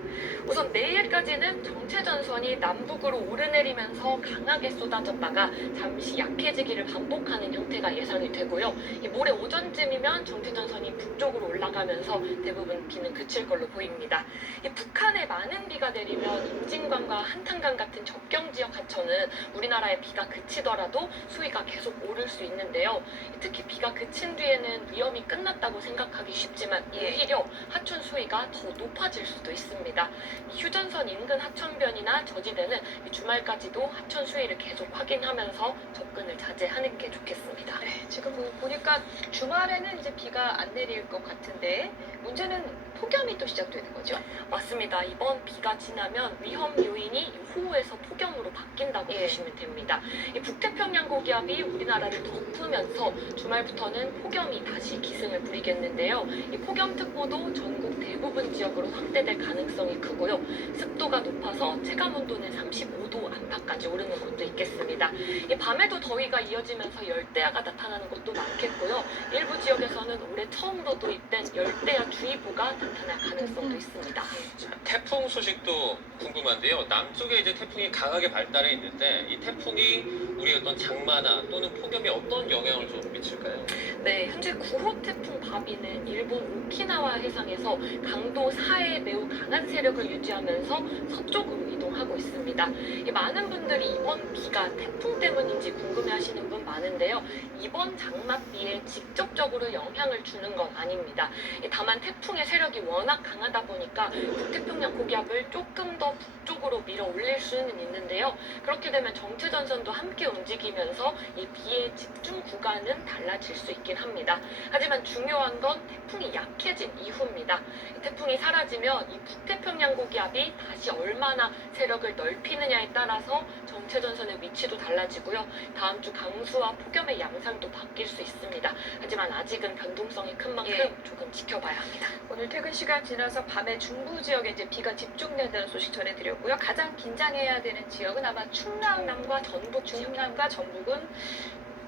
우선 내일까지는 정체전선이 남북으로 오르내리면서 강하게 쏟아졌다가 잠시 약해지기를 반복하는 형태가 예상이 되고요. 이 모레 오전쯤이면 정체전선이 북쪽으로 올라가면서 대부분 비는 그칠 걸로 보입니다. 이 북한에 많은 비가 내리면 임진강과 한탄강 같은 접경 지역 하천은 우리나라의 비가 그치더라도 수위가 계속 오를 수 있는데요. 특히 비가 그친 뒤에는 위험이 끝났다고 생각하기 쉽지만 오히려 하천 수위가 더 높아질 수도 있습니다. 휴전선 인근 하천변이나 저지대는 주말까지도 하천 수위를 계속 확인하면서 접근을 자제하는 게 좋겠습니다. 네, 지금 뭐 보니까 주말에는 이제 비가 안 내릴 것 같은데, 문제는 폭염이 또 시작되는 거죠? 맞습니다. 이번 비가 지나면 위험 요인이 호우에서 폭염으로 바뀐다고 보시면 됩니다. 이 북태평양 고기압이 우리나라를 덮으면서 주말부터는 폭염이 다시 기승을 부리겠는데요. 이 폭염특보도 전국 대부분 지역으로 확대될 가능성이 크고요. 습도가 높아서 체감온도는 35도 안팎까지 오르는 곳도 있겠습니다. 이 밤에도 더위가 이어지면서 열대야가 나타나는 곳도 많겠고요. 일부 지역에서는 올해 처음으로 도입된 열대야 주의보가 나타날 가능성도 있습니다. 자, 태풍 소식도 궁금한데요. 남쪽에 이제 태풍이 강하게 발달해 있는데 이 태풍이 우리 어떤 장마나 또는 폭염에 어떤 영향을 좀 미칠까요? 네, 현재 9호 태풍 바비는 일본 오키나와 해상에서 강도 4의 매우 강한 세력을 유지하면서 서쪽으로 이동 이동하고 있습니다. 많은 분들이 이번 비가 태풍 때문인지 궁금해하시는 분 많은데요. 이번 장맛비에 직접적으로 영향을 주는 건 아닙니다. 다만 태풍의 세력이 워낙 강하다 보니까 북태평양 고기압을 조금 더 북쪽으로 밀어 올릴 수는 있는데요. 그렇게 되면 정체 전선도 함께 움직이면서 이 비의 집중 구간은 달라질 수 있긴 합니다. 하지만 중요한 건 태풍이 약해진 이후입니다. 태풍이 사라지면 이 북태평양 고기압이 다시 얼마나 세력을 넓히느냐에 따라서 정체 전선의 위치도 달라지고요. 다음 주 강수와 폭염의 양상도 바뀔 수 있습니다. 하지만 아직은 변동성이 큰 만큼 조금 지켜봐야 합니다. 오늘 퇴근 시간 지나서 밤에 중부 지역에 이제 비가 집중된다는 소식 전해드렸고요. 가장 긴장해야 되는 지역은 아마 충남과 전북, 충남과 전북은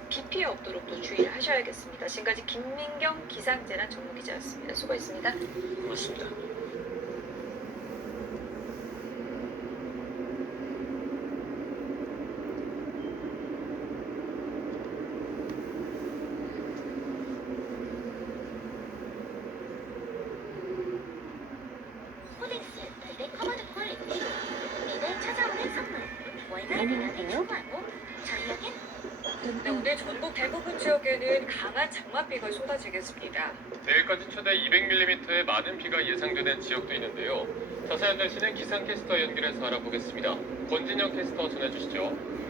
비 피해 없도록 또 주의를 하셔야겠습니다. 지금까지 김민경 기상재난 전문기자였습니다. 수고했습니다. 고맙습니다. 코덱스 별대 커버드 콜 매달 찾아오는 선물 월간 대낮에 추구하고 저녁엔 네, 오늘 전국 대부분 지역에는 강한 장맛비가 쏟아지겠습니다. 내일까지 최대 200mm의 많은 비가 예상되는 지역도 있는데요. 자세한 날씨는 기상캐스터 연결해서 알아보겠습니다. 권진영 캐스터 전해주시죠.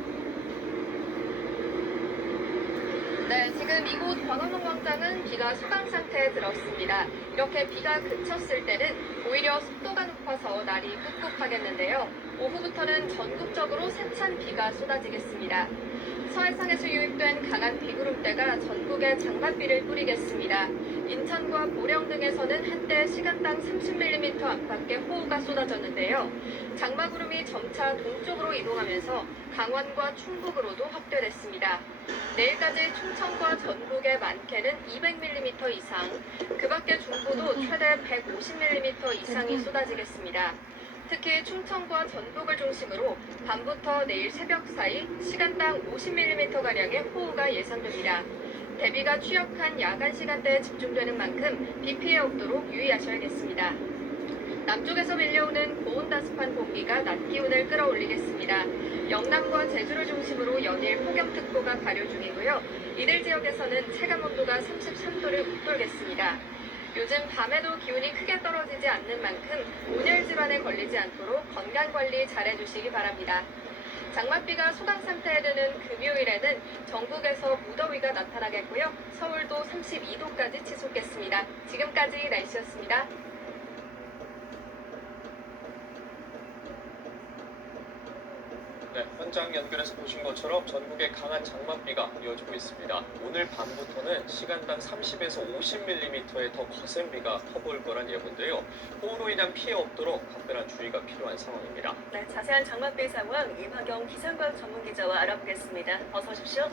네, 지금 이곳 권원동 광장은 비가 소강 상태에 들었습니다. 이렇게 비가 그쳤을 때는 오히려 습도가 높아서 날이 꿉꿉하겠는데요. 오후부터는 전국적으로 세찬 비가 쏟아지겠습니다. 서해상에서 유입된 강한 비구름대가 전국에 장맛비를 뿌리겠습니다. 인천과 보령 등에서는 한때 시간당 30mm 안팎의 호우가 쏟아졌는데요. 장마구름이 점차 동쪽으로 이동하면서 강원과 충북으로도 확대됐습니다. 내일까지 충청과 전북의 많게는 200mm 이상, 그 밖에 중부도 최대 150mm 이상이 쏟아지겠습니다. 특히 충청과 전북을 중심으로 밤부터 내일 새벽 사이 시간당 50mm가량의 호우가 예상됩니다. 대비가 취약한 야간 시간대에 집중되는 만큼 비 피해 없도록 유의하셔야겠습니다. 남쪽에서 밀려오는 고온다습한 공기가 낮 기온을 끌어올리겠습니다. 영남과 제주를 중심으로 연일 폭염특보가 발효 중이고요. 이들 지역에서는 체감온도가 33도를 웃돌겠습니다. 요즘 밤에도 기온이 크게 떨어지지 않는 만큼 온열 질환에 걸리지 않도록 건강관리 잘해주시기 바랍니다. 장맛비가 소강 상태에 드는 금요일에는 전국에서 무더위가 나타나겠고요. 서울도 32도까지 치솟겠습니다. 지금까지 날씨였습니다. 네, 현장 연결해서 보신 것처럼 전국에 강한 장맛비가 이어지고 있습니다. 오늘 밤부터는 시간당 30에서 50mm의 더 거센 비가 퍼부을 거란 예보인데요. 호우로 인한 피해 없도록 각별한 주의가 필요한 상황입니다. 네, 자세한 장맛비 상황 이화경 기상과학 전문기자와 알아보겠습니다. 어서 오십시오.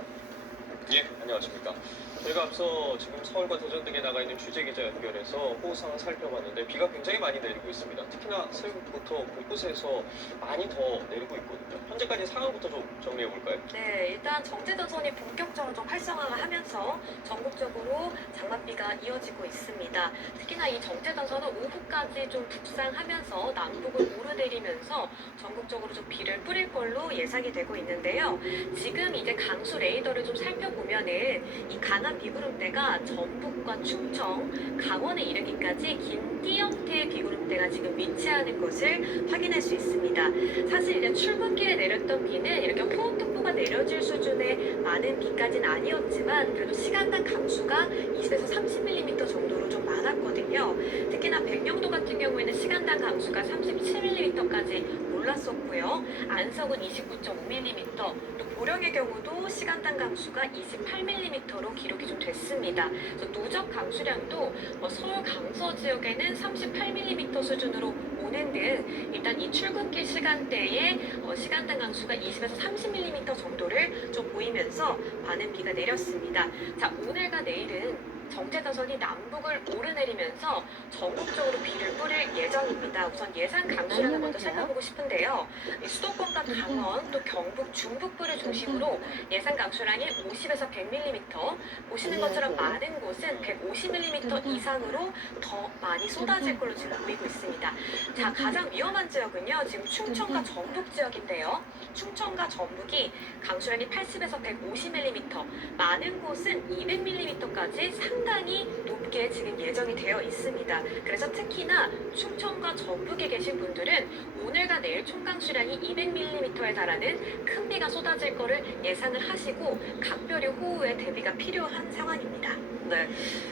예, 안녕하십니까. 저희가 앞서 지금 서울과 대전 등에 나가 있는 취재기자 연결해서 호우 상황 살펴봤는데 비가 굉장히 많이 내리고 있습니다. 특히나 새벽부터 곳곳에서 많이 더 내리고 있거든요. 현재까지 상황부터 좀 정리해 볼까요? 네, 일단 정제전선이 본격적으로 좀 활성화가 하면서 전국적으로 장맛비가 이어지고 있습니다. 특히나 이 정제전선은 오후까지 좀 북상하면서 남북을 오르내리면서 전국적으로 좀 비를 뿌릴 걸로 예상이 되고 있는데요. 지금 이제 강수 레이더를 좀 살펴보면은 이 강한 비구름대가 전북과 충청, 강원에 이르기까지 긴 띠 형태의 비구름대가 지금 위치하는 것을 확인할 수 있습니다. 사실 이제 출근길에 내렸던 비는 이렇게 호우특보가 내려질 수준의 많은 비까지는 아니었지만 그래도 시간당 강수가 20에서 30mm 정도로 좀 많았거든요. 특히나 백령도 같은 경우에는 시간당 강수가 37mm까지 올랐었고요. 안석은 29.5mm, 또 보령의 경우도 시간당 강수가 28mm로 기록이 좀 됐습니다. 그래서 누적 강수량도 서울 강서 지역에는 38mm 수준으로 오는 등 일단 이 출근길 시간대에 시간당 강수가 20에서 30mm 정도를 좀 보이면서 많은 비가 내렸습니다. 자, 오늘과 내일은 정제전선이 남북을 오르내리면서 전국적으로 비를 뿌릴 예정입니다. 우선 예상 강수량을 먼저 살펴보고 싶은데요. 수도권과 강원, 또 경북, 중북부를 중심으로 예상 강수량이 50에서 100mm, 보시는 것처럼 많은 곳은 150mm 이상으로 더 많이 쏟아질 걸로 지금 보이고 있습니다. 자, 가장 위험한 지역은요, 지금 충청과 전북 지역인데요. 충청과 전북이 강수량이 80에서 150mm, 많은 곳은 200mm까지 상당히 높게 지금 예정이 되어 있습니다. 그래서 특히나 충청과 전북에 계신 분들은 오늘과 내일 총 강수량이 200mm에 달하는 큰 비가 쏟아질 거를 예상을 하시고 각별히 호우에 대비가 필요한 상황입니다. 네,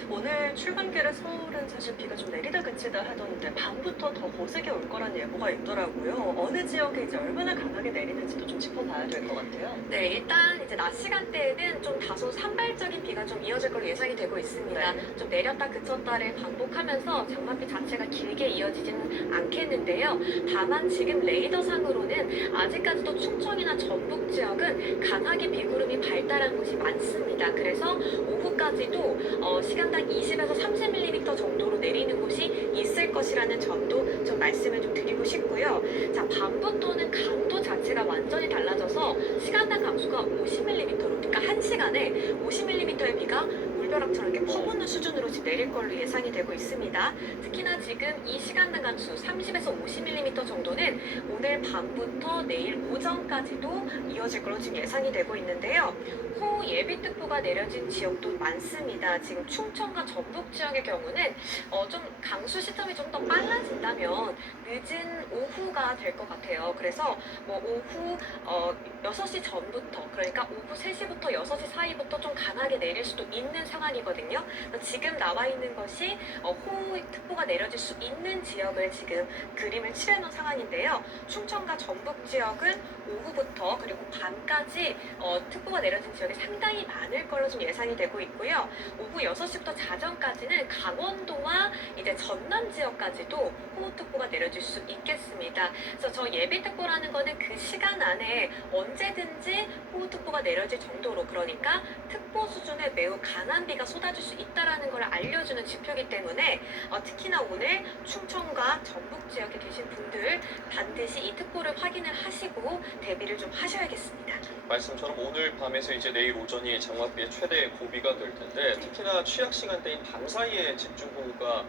오늘 출근길에 서울은 사실 비가 좀 내리다 그치다 하던데 밤부터 더 거세게 올 거란 예보가 있더라고요. 어느 지역에 이제 얼마나 강하게 내리는지도 좀 짚어봐야 될 것 같아요. 네, 일단 이제 낮 시간대에는 좀 다소 산발적인 비가 좀 이어질 걸로 예상이 되고 있습니다. 네. 좀 내렸다 그쳤다를 반복하면서 장맛비 자체가 길게 이어지지는 않겠는데요. 다만 지금 레이더상으로는 아직까지도 충청이나 전북 지역은 강하게 비구름이 발달한 곳이 많습니다. 그래서 오후까지도 시간당 20에서 30mm 정도로 내리는 곳이 있을 것이라는 점도 좀 말씀을 좀 드리고 싶고요. 자, 밤부터는 강도 자체가 완전히 달라져서 시간당 강수가 50mm로, 그러니까 1시간에 50mm의 비가 물벼락처럼 이렇게 퍼붓는 수준으로 지금 내릴 걸로 예상이 되고 있습니다. 특히나 지금 이 시간당 강수 30에서 50mm 정도는 오늘 밤부터 내일 오전까지도 이어질 걸로 지금 예상이 되고 있는데요. 호우 예비특보가 내려진 지역도 많습니다. 지금 충청과 전북 지역의 경우는 좀 강수 시점이 좀 더 빨라진다면 늦은 오후가 될 것 같아요. 그래서 뭐 오후 6시 전부터, 그러니까 오후 3시부터 6시 사이부터 좀 강하게 내릴 수도 있는 상황이거든요. 지금 나와 있는 것이 호우 특보가 내려질 수 있는 지역을 지금 그림을 칠해놓은 상황인데요. 충청과 전북 지역은 오후부터 그리고 밤까지 특보가 내려진 지역이 상당히 많을 걸로 좀 예상이 되고 있고요. 오후 6시부터 자정까지는 강원도와 이제 전남 지역까지도 호우특보가 내려질 수 있겠습니다. 그래서 저 예비특보라는 거는 그 시간 안에 언제든지 호우특보가 내려질 정도로, 그러니까 특보 수준의 매우 강한 비가 쏟아질 수 있다는 걸 알려주는 지표이기 때문에 특히나 오늘 충청과 전북 지역에 계신 분들 반드시 이 특보를 확인을 하시고 대비를 좀 하셔야겠습니다. 말씀처럼 오늘 밤에서 이제 내일 오전이 장맛비의 최대 고비가 될 텐데 특히나 취약 시간대인 밤 사이에 집중호우가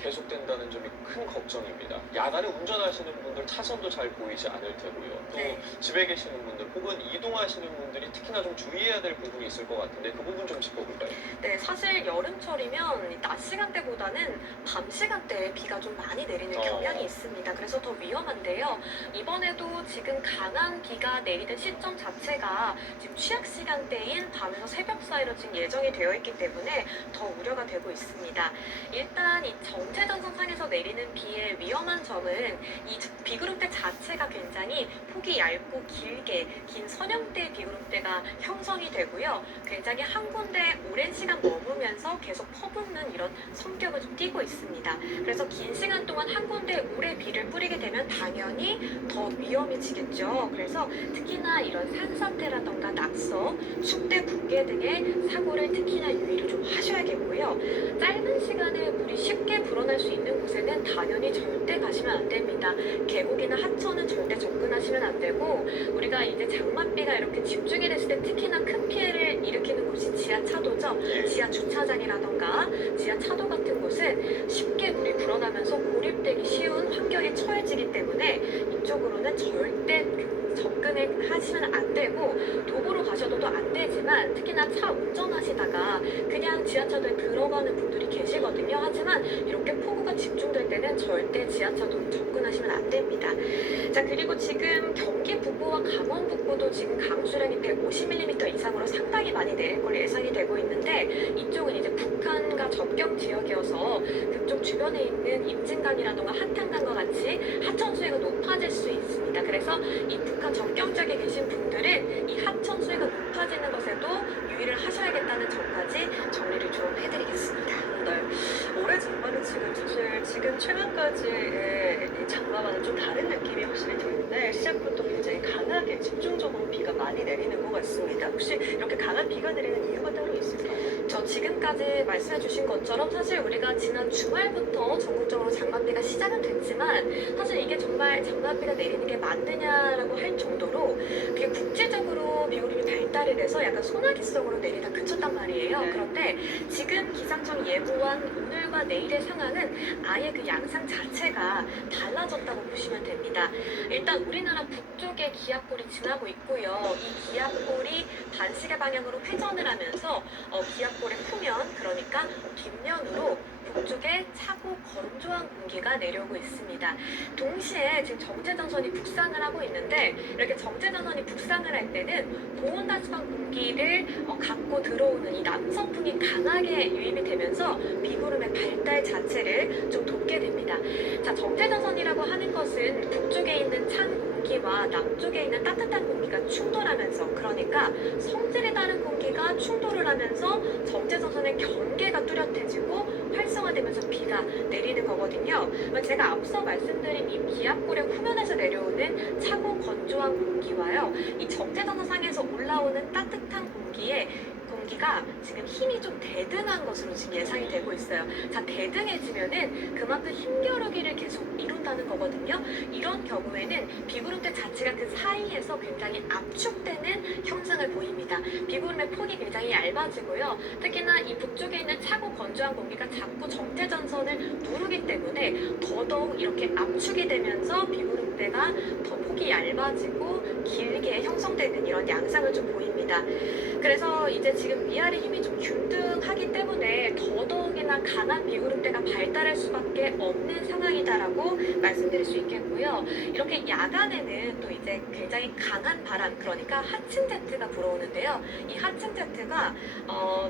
계속된다는 점이 큰 걱정입니다. 야간에 운전하시는 분들 차선도 잘 보이지 않을 테고요. 또 네. 집에 계시는 분들 혹은 이동하시는 분들이 특히나 좀 주의해야 될 부분이 있을 것 같은데 그 부분 좀 짚어볼까요? 네, 사실 여름철이면 낮 시간대보다는 밤 시간대에 비가 좀 많이 내리는 경향이 있습니다. 그래서 더 위험한데요. 이번에도 지금 강한 비가 내리는 시점 자체가 지금 취약 시간대인 밤에서 새벽 사이로 지금 예정이 되어 있기 때문에 더 우려가 되고 있습니다. 일단 이 정체전선상에서 내리는 비의 위험한 점은 이 비구름대 자체가 굉장히 폭이 얇고 길게 긴 선형대 비구름대가 형성이 되고요. 굉장히 한 군데 오랜 시간 머무면서 계속 퍼붓는 이런 성격을 좀 띠고 있습니다. 그래서 긴 시간 동안 한 군데 오래 비를 뿌리게 되면 당연히 더 위험해지겠죠. 그래서 특히나 이런 산사태라던가 낙서, 축대 붕괴 등의 사고를 특히나 유의를 좀 하셔야겠고요. 짧은 시간에 물이 쉽게 불어날 수 있는 곳에는 당연히 절대 가시면 안 됩니다. 계곡이나 하천은 절대 접근하시면 안 되고, 우리가 이제 장맛비가 이렇게 집중이 됐을 때 특히나 큰 피해를 일으키는 곳이 지하차도죠. 지하 주차장이라던가 지하차도 같은 곳은 쉽게 물이 불어나면서 고립되기 쉬운 환경에 처해지기 때문에 이쪽으로는 절대 접근을 하시면 안 되고, 도보로 가셔도 안 되지만 특히나 차 운전하시다가 그냥 지하차도에 들어가는 분들이 계시거든요. 하지만 이렇게 폭우가 집중될 때는 절대 지하차도로 접근하시면 안 됩니다. 자, 그리고 지금 경기 북부와 강원 북부도 지금 강수량이 150mm 이상으로 상당히 많이 내릴 걸로 예상이 되고 있는데, 이쪽은 이제 북한과 접경 지역이어서 그쪽 주변에 있는 임진강이라던가 한탄강과 같이 하천 수위가 높아질 수 있습니다. 그래서 이 북한 접경 지역에 계신 분들은 이 하천 수위가 높아지는 것에도 유의를 하셔야겠다는 점까지 정리를 좀 해드리겠습니다. 네. 올해 장마는 지금 최근까지의 이 장마와는 좀 다른 느낌이 확실히 드는데 시작부터 굉장히 강하게 집중적으로 비가 많이 내리는 것 같습니다. 혹시 이렇게 강한 비가 내리는 이유가 따로 있을까요? 지금 지금까지 말씀해주신 것처럼 사실 우리가 지난 주말부터 전국적으로 장맛비가 시작은 됐지만 사실 이게 정말 장맛비가 내리는 게 맞느냐라고 할 정도로 그게 국제적으로 비구름이 발달을 해서 약간 소나기성으로 내리다 그쳤단 말이에요. 네. 그런데 지금 기상청이 예보한 오늘과 내일의 상황은 아예 그 양상 자체가 달라졌다고 보시면 됩니다. 일단 우리나라 북쪽에 기압골이 지나고 있고요. 이 기압골이 반시계 방향으로 회전을 하면서 기압골의 후면, 그러니까 뒷면으로 북쪽에 차고 건조한 공기가 내려오고 있습니다. 동시에 지금 정체전선이 북상을 하고 있는데 이렇게 정체전선이 북상을 할 때는 고온다시방 공기를 갖고 들어오는 이 남서풍이 강하게 유입이 되면서 비구름의 발달 자체를 좀 돕게 됩니다. 자, 정체전선이라고 하는 것은 북쪽에 있는 찬 공기와 남쪽에 있는 따뜻한 공기가 충돌하면서, 그러니까 성질이 다른 공기가 충돌을 하면서 정체전선의 경계가 뚜렷해지고 활성화되면서 비가 내리는 거거든요. 제가 앞서 말씀드린 이 기압골의 후면에서 내려오는 차고 건조한 공기와요, 이 정체전선상에서 올라오는 따뜻한 공기가 지금 힘이 좀 대등한 것으로 지금 예상이 되고 있어요. 자, 대등해지면은 그만큼 힘겨루기를 계속 이룬다는 거거든요. 이런 경우에는 비구름대 자체가 그 사이에서 굉장히 압축되는 형상을 보입니다. 비구름의 폭이 굉장히 얇아지고요. 특히나 이 북쪽에 있는 차고 건조한 공기가 자꾸 정체전선을 누르기 때문에 더더욱 이렇게 압축이 되면서 비구름대가 더 폭이 얇아지고 길게 형성되는 이런 양상을 좀 보입니다. 그래서 이제 지금 위아래 힘이 좀 균등하기 때문에 더더욱이나 강한 비구름대가 발달할 수밖에 없는 상황이다라고 말씀드릴 수 있겠고요. 이렇게 야간에는 또 이제 굉장히 강한 바람, 그러니까 하층 제트가 불어오는데요. 이 하층 제트가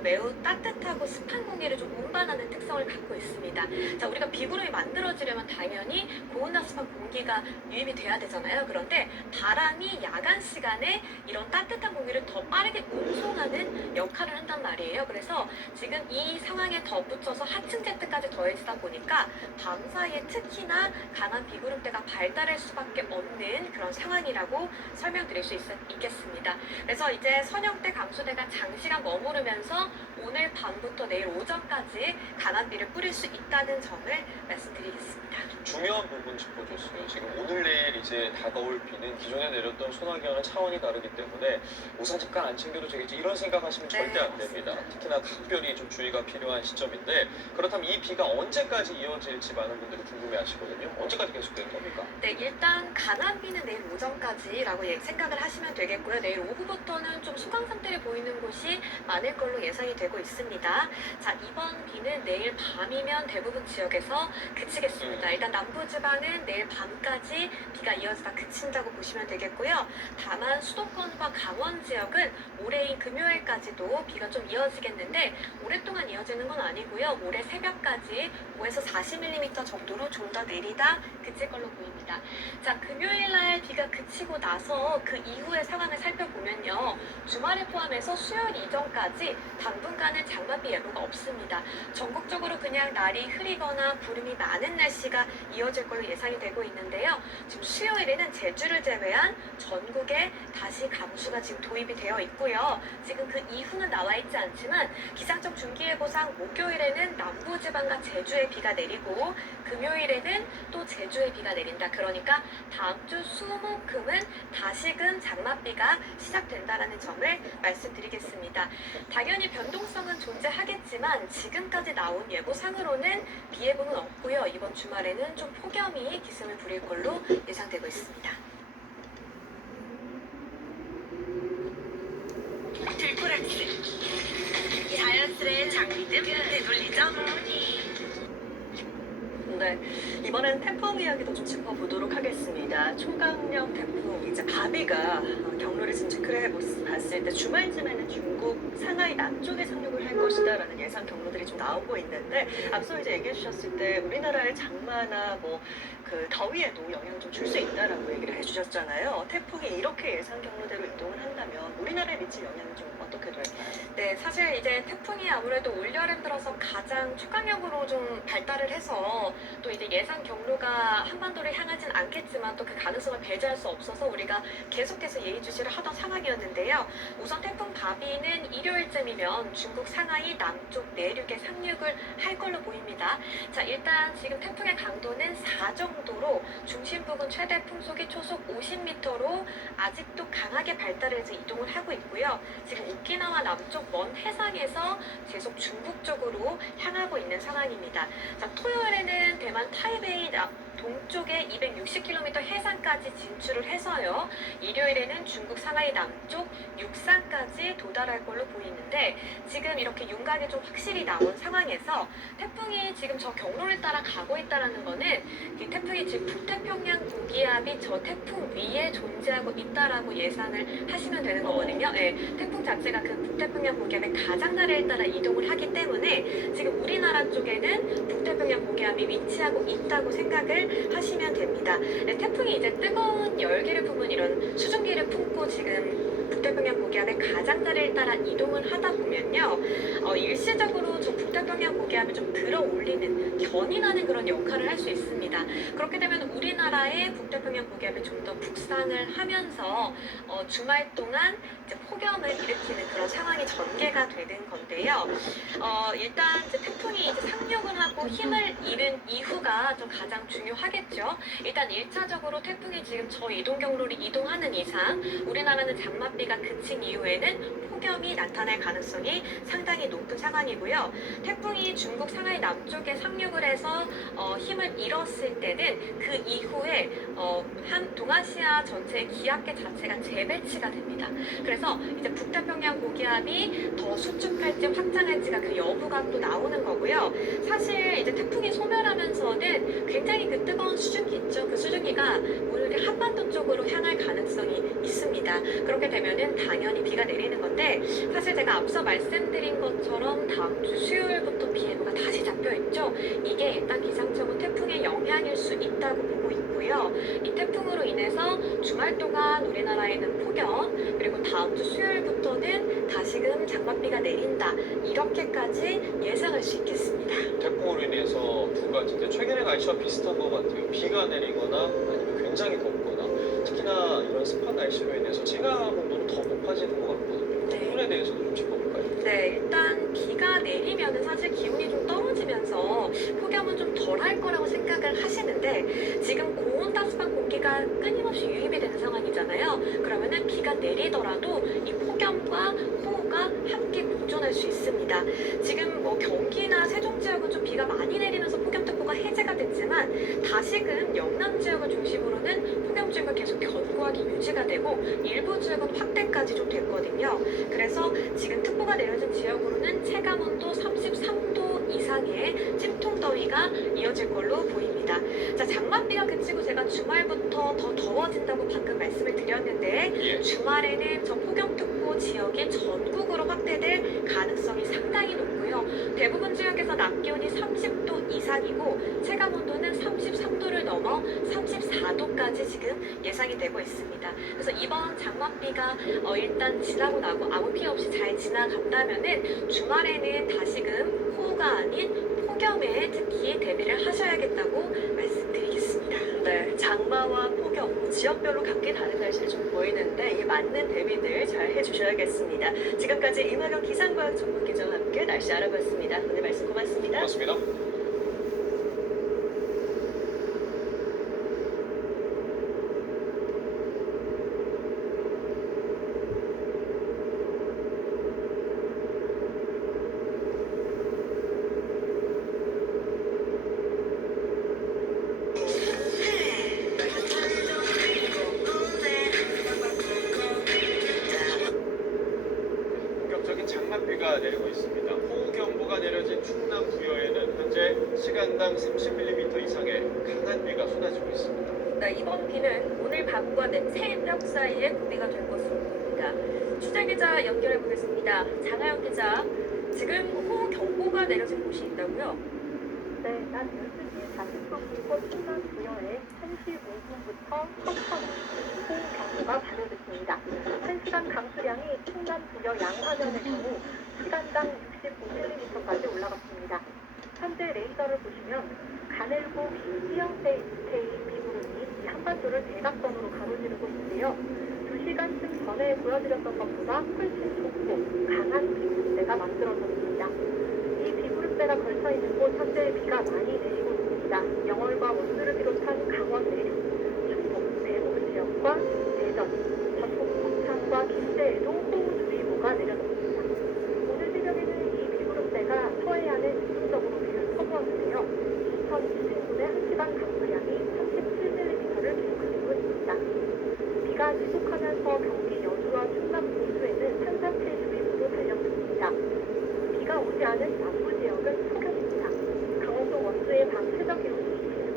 매우 따뜻하고 습한 공기를 좀 운반하는 특성을 갖고 있습니다. 자, 우리가 비구름이 만들어지려면 당연히 고온다습한 공기가 유입이 돼야 되잖아요. 그런데 바람이 야간 시간에 이런 따뜻한 공기를 더 빠르게 운송하는 역할을 한단 말이에요. 그래서 지금 이 상황에 덧붙여서 하층 제트까지 더해지다 보니까 밤 사이에 특히나 강한 비구름대가 발달할 수밖에 없는 그런 상황이라고 설명드릴 수 있겠습니다. 그래서 이제 선형대 감소대가 장시간 머무르면서 오늘 밤부터 내일 오전까지 강한 비를 뿌릴 수 있다는 점을 말씀드리겠습니다. 중요한 부분 짚어줬어요. 지금 오늘 내일 이제 다가올 비는 기존에 내렸던 소나기와는 차원이 다르기 때문에 우산 잠깐 안 챙겨도 되겠지 이런 생각하시면 절대 안 됩니다. 특히나 각별히 좀 주의가 필요한 시점인데, 그렇다면 이 비가 언제까지 이어질지 많은 분들이 궁금해하시거든요. 언제까지 계속될 겁니까? 네, 일단 강한 비는 내일 오전까지라고 생각을 하시면 되겠고요. 내일 오후부터는 좀 소강 상태를 보이는 곳이 많을 걸로 예상이 되고 있습니다. 자, 이번 비는 내일 밤이면 대부분 지역에서 그치겠습니다. 일단 남부지방은 내일 밤까지 비가 이어지다 그친다고 보시면 되겠고요. 다만 수도권과 강원 지역은 모레인 금요일까지도 비가 좀 이어지겠는데 오랫동안 이어지는 건 아니고요. 모레 새벽까지 5에서 40mm 정도로 좀 더 내리다 그칠 걸로 보입니다. 자, 금요일날 비가 그치고 나서 그 이후의 상황을 살펴보면요. 주말을 포함해서 수요일 이전까지 당분간은 장맛비 예보가 없습니다. 전국적으로 그냥 날이 흐리거나 구름이 많은 날씨가 이어질 걸로 예상이 되고 있는데요. 지금 수요일에는 제주를 제외한 전국에 다시 강수가 지금 도입이 되어 있고요. 지금 그 이후는 나와 있지 않지만 기상청 중기예보상 목요일에는 남부지방과 제주에 비가 내리고 금요일에는 또 제주에 비가 내린다. 그러니까 다음 주 수목금은 다시금 장맛비가 시작된다라는 점을 말씀드리겠습니다. 당연히 변동성은 존재하겠지만 지금까지 나온 예보상으로는 비 예보는 없고요. 이번 주말에는 좀 폭염이 기승을 부릴 걸로 예상되고 있습니다. 들코락스 자연스레 장미듬 되돌리죠. 네, 이번엔 태풍 이야기도 좀 짚어보도록 하겠습니다. 초강력 태풍 이제 바비가 경로를 지금 체크를 해봤을 때 주말쯤에는 중국 상하이 남쪽에 상륙을 할 것이다라는 예상 경로들이 좀 나오고 있는데, 앞서 이제 얘기해 주셨을 때 우리나라의 장마나 뭐 그 더위에도 영향을 좀 줄 수 있다라고 얘기를 해주셨잖아요. 태풍이 이렇게 예상 경로대로 이동을 한다면 우리나라에 미칠 영향은 좀 어떻게 될까요? 네, 사실 이제 태풍이 아무래도 올여름 들어서 가장 초강력으로 좀 발달을 해서 또 이제 예상 이상 경로가 한반도를 향하진 않겠지만 또 그 가능성을 배제할 수 없어서 우리가 계속해서 예의주시를 하던 상황이었는데요. 우선 태풍 바비는 일요일쯤이면 중국 상하이 남쪽 내륙에 상륙을 할 걸로 보입니다. 자, 일단 지금 태풍의 강도는 4 정도로 중심 부근 최대 풍속이 초속 50m로 아직도 강하게 발달해서 이동을 하고 있고요. 지금 오키나와 남쪽 먼 해상에서 계속 중국 쪽으로 향하고 있는 상황입니다. 자, 토요일에는 대만 타이베이 동쪽에 260km 해상까지 진출을 해서요. 일요일에는 중국 상하이 남쪽 육상까지 도달할 걸로 보이는데 지금 이렇게 윤곽이 좀 확실히 나온 상황에서 태풍이 지금 저 경로를 따라 가고 있다는 거는 이 태풍이 지금 북태평양 고기압이 저 태풍 위에 존재하고 있다라고 예상을 하시면 되는 거거든요. 네, 태풍 자체가 그 북태평양 고기압의 가장자리를 따라 이동을 하기 때문에 지금 우리나라 쪽에는 북태평양 고기압이 위치하고 있다고 생각을 하시면 됩니다. 네, 태풍이 이제 뜨거운 열기를 품은 이런 수증기를 품고 지금 북태평양 고기압의 가장자리를 따라 이동을 하다 보면요. 일시적으로 저 북태평양 고기압을 좀 들어 올리는 견인하는 그런 역할을 할 수 있습니다. 그렇게 되면 우리나라의 북태평양 고기압이 좀 더 북상을 하면서 주말 동안 이제 폭염을 일으키는 그런 상황이 전개가 되는 건데요. 일단 이제 태풍이 이제 상륙을 하고 힘을 잃은 이후가 좀 가장 중요하겠죠. 일단 1차적으로 태풍이 지금 저 이동 경로를 이동하는 이상 우리나라는 장맛비가 그친 이후에는 폭염이 나타날 가능성이 상당히 높은 상황이고요. 태풍이 중국 상하이 남쪽에 상륙을 해서 힘을 잃었을 때는 그 이후에 한 동아시아 전체의 기압계 자체가 재배치가 됩니다. 그래서 이제 북태평양 고기압이 더 수축할지 확장할지가 그 여부가 또 나오는 거고요. 사실 이제 태풍이 소멸하면서는 굉장히 그 뜨거운 수증기 있죠. 그 수증기가 오히려 한반도 쪽으로 향할 가능성이 있습니다. 그렇게 되면은 당연히 비가 내리는 건데 사실 제가 앞서 말씀드린 것처럼 다음 주 수요일부터 비 예보가 다시 잡혀 있죠. 이게 일단 기상청은 태풍의 영향일 수 있다고 보고 있고요. 이 태풍으로 인해서 주말 동안 우리나라에는 폭염 그리고 다음 주 수요일부터는 다시금 장맛비가 내린다. 이렇게까지 예상할 수 있겠습니다. 태풍으로 인해서 두 가지인데 최근의 날씨와 비슷한 것 같아요. 비가 내리거나 아니면 굉장히 덥거나 특히나 이런 습한 날씨로 인해서 체감 온도는 더 높아지는 것 같거든요. 그 부분에 대해서도 좀 짚어볼까요? 네, 일단 비가 내리면은 사실 기온이 좀 떨어지면서 폭염은 좀 덜할 거라고 생각을 하시는데 지금 고온 따스한 공기가 끊임없이 유입이 되는 상황이잖아요. 그러면은 비가 내리더라도 이 폭염과 호우가 함께 공존할 수 있습니다. 지금 뭐 경기나 세종 지역은 좀 비가 많이 내리면서 폭염특보가 해제가 됐지만 다시금 영남 지역을 중심으로는 폭염주의가 계속 견고하게 유지가 되고 일부 지역은 확대까지 좀 됐거든요. 그래서 지금 특보가 내려진 지역으로는 체감온도 33도 이상의 찜통더위가 이어질 걸로 보입니다. 자, 장맛비가 그치고 제가 주말부터 더 더워진다고 방금 말씀을 드렸는데 주말에는 저 폭염특보 지역이 전국으로 확대될 가능성이 상당히 높고요. 대부분 지역에서 낮 기온이 30도 이상이고 체감온도는 33도를 넘어 34도까지 지금 예상이 되고 있습니다. 그래서 이번 장맛비가 일단 지나고 나고 아무 피해 없이 잘 지나간다면은 주말에는 다시금 호우가 아닌 폭염에 특히 대비를 하셔야겠다고 말씀드리겠습니다. 네, 장마와 폭염, 지역별로 각기 다른 날씨를 좀 보이는데 이 맞는 대비들 잘 해주셔야겠습니다. 지금까지 임하경 기상과학 전문기자와 함께 날씨 알아봤습니다. 오늘 말씀 고맙습니다. 고맙습니다. 본격적인 장맛비가 내리고 있습니다. 호우경보가 내려진 충남 부여에는 현재 시간당 30mm 이상의 강한 비가 쏟아지고 있습니다. 네, 이번 비는 오늘 밤과 새벽 사이에 구비가 될 것으로 보입니다. 취재기자 연결해 보겠습니다. 장하영 기자, 지금 호우 경보가 내려진 곳이 있다고요? 네, 낮 12시 40분부터 충남 부여에 1시 5분부터 석천 호우 경보가 발효됐습니다. 1시간 강수량이 충남 부여 양화면의 경우 시간당 65mm까지 올라갔습니다. 현재 현재 레이더를 보시면 가늘고 긴 T형태의 비구름이 이 한반도를 대각선으로 가로지르고 있는데요. 2시간쯤 전에 보여드렸던 것보다 훨씬 좁고 강한 비구름대가 만들어졌습니다. 이 비구름대가 걸쳐있는 곳 현재 비가 많이 내리고 있습니다. 영월과 원주를 비롯한 강원 내륙, 충북, 대부분 지역과 대전, 전북 고창과 김제에도 호우주의보가 내려졌습니다. 오늘 새벽에는 이 비구름대가 서해안에 집중적으로 비를 퍼부었는데요. 인천 이진군의 1시간 강수량이 37mm를 기록하고 있습니다. 비가 지속하면서 경기 여주와 충남 동주에는 산사태주의보도 발령됐습니다. 비가 오지 않은 남부 지역은 폭염입니다. 강원도 원주의 밤 최저 기록이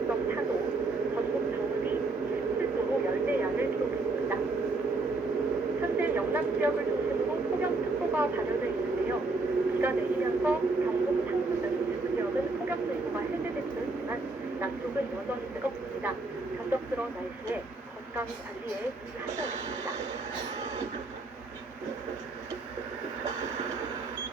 26.4도, 전북 정읍이 27도로 열대야를 기록했습니다. 현재 영남 지역을 중심으로 폭염특보가 발효되어 있는데요. 비가 내리면서 경북 상주 등 일부 지역은 폭염주의보가 해제됐지만 남쪽은 여전히 뜨겁습니다. 변덕스러운 날씨에 건강 관리에 유의하셔야겠습니다.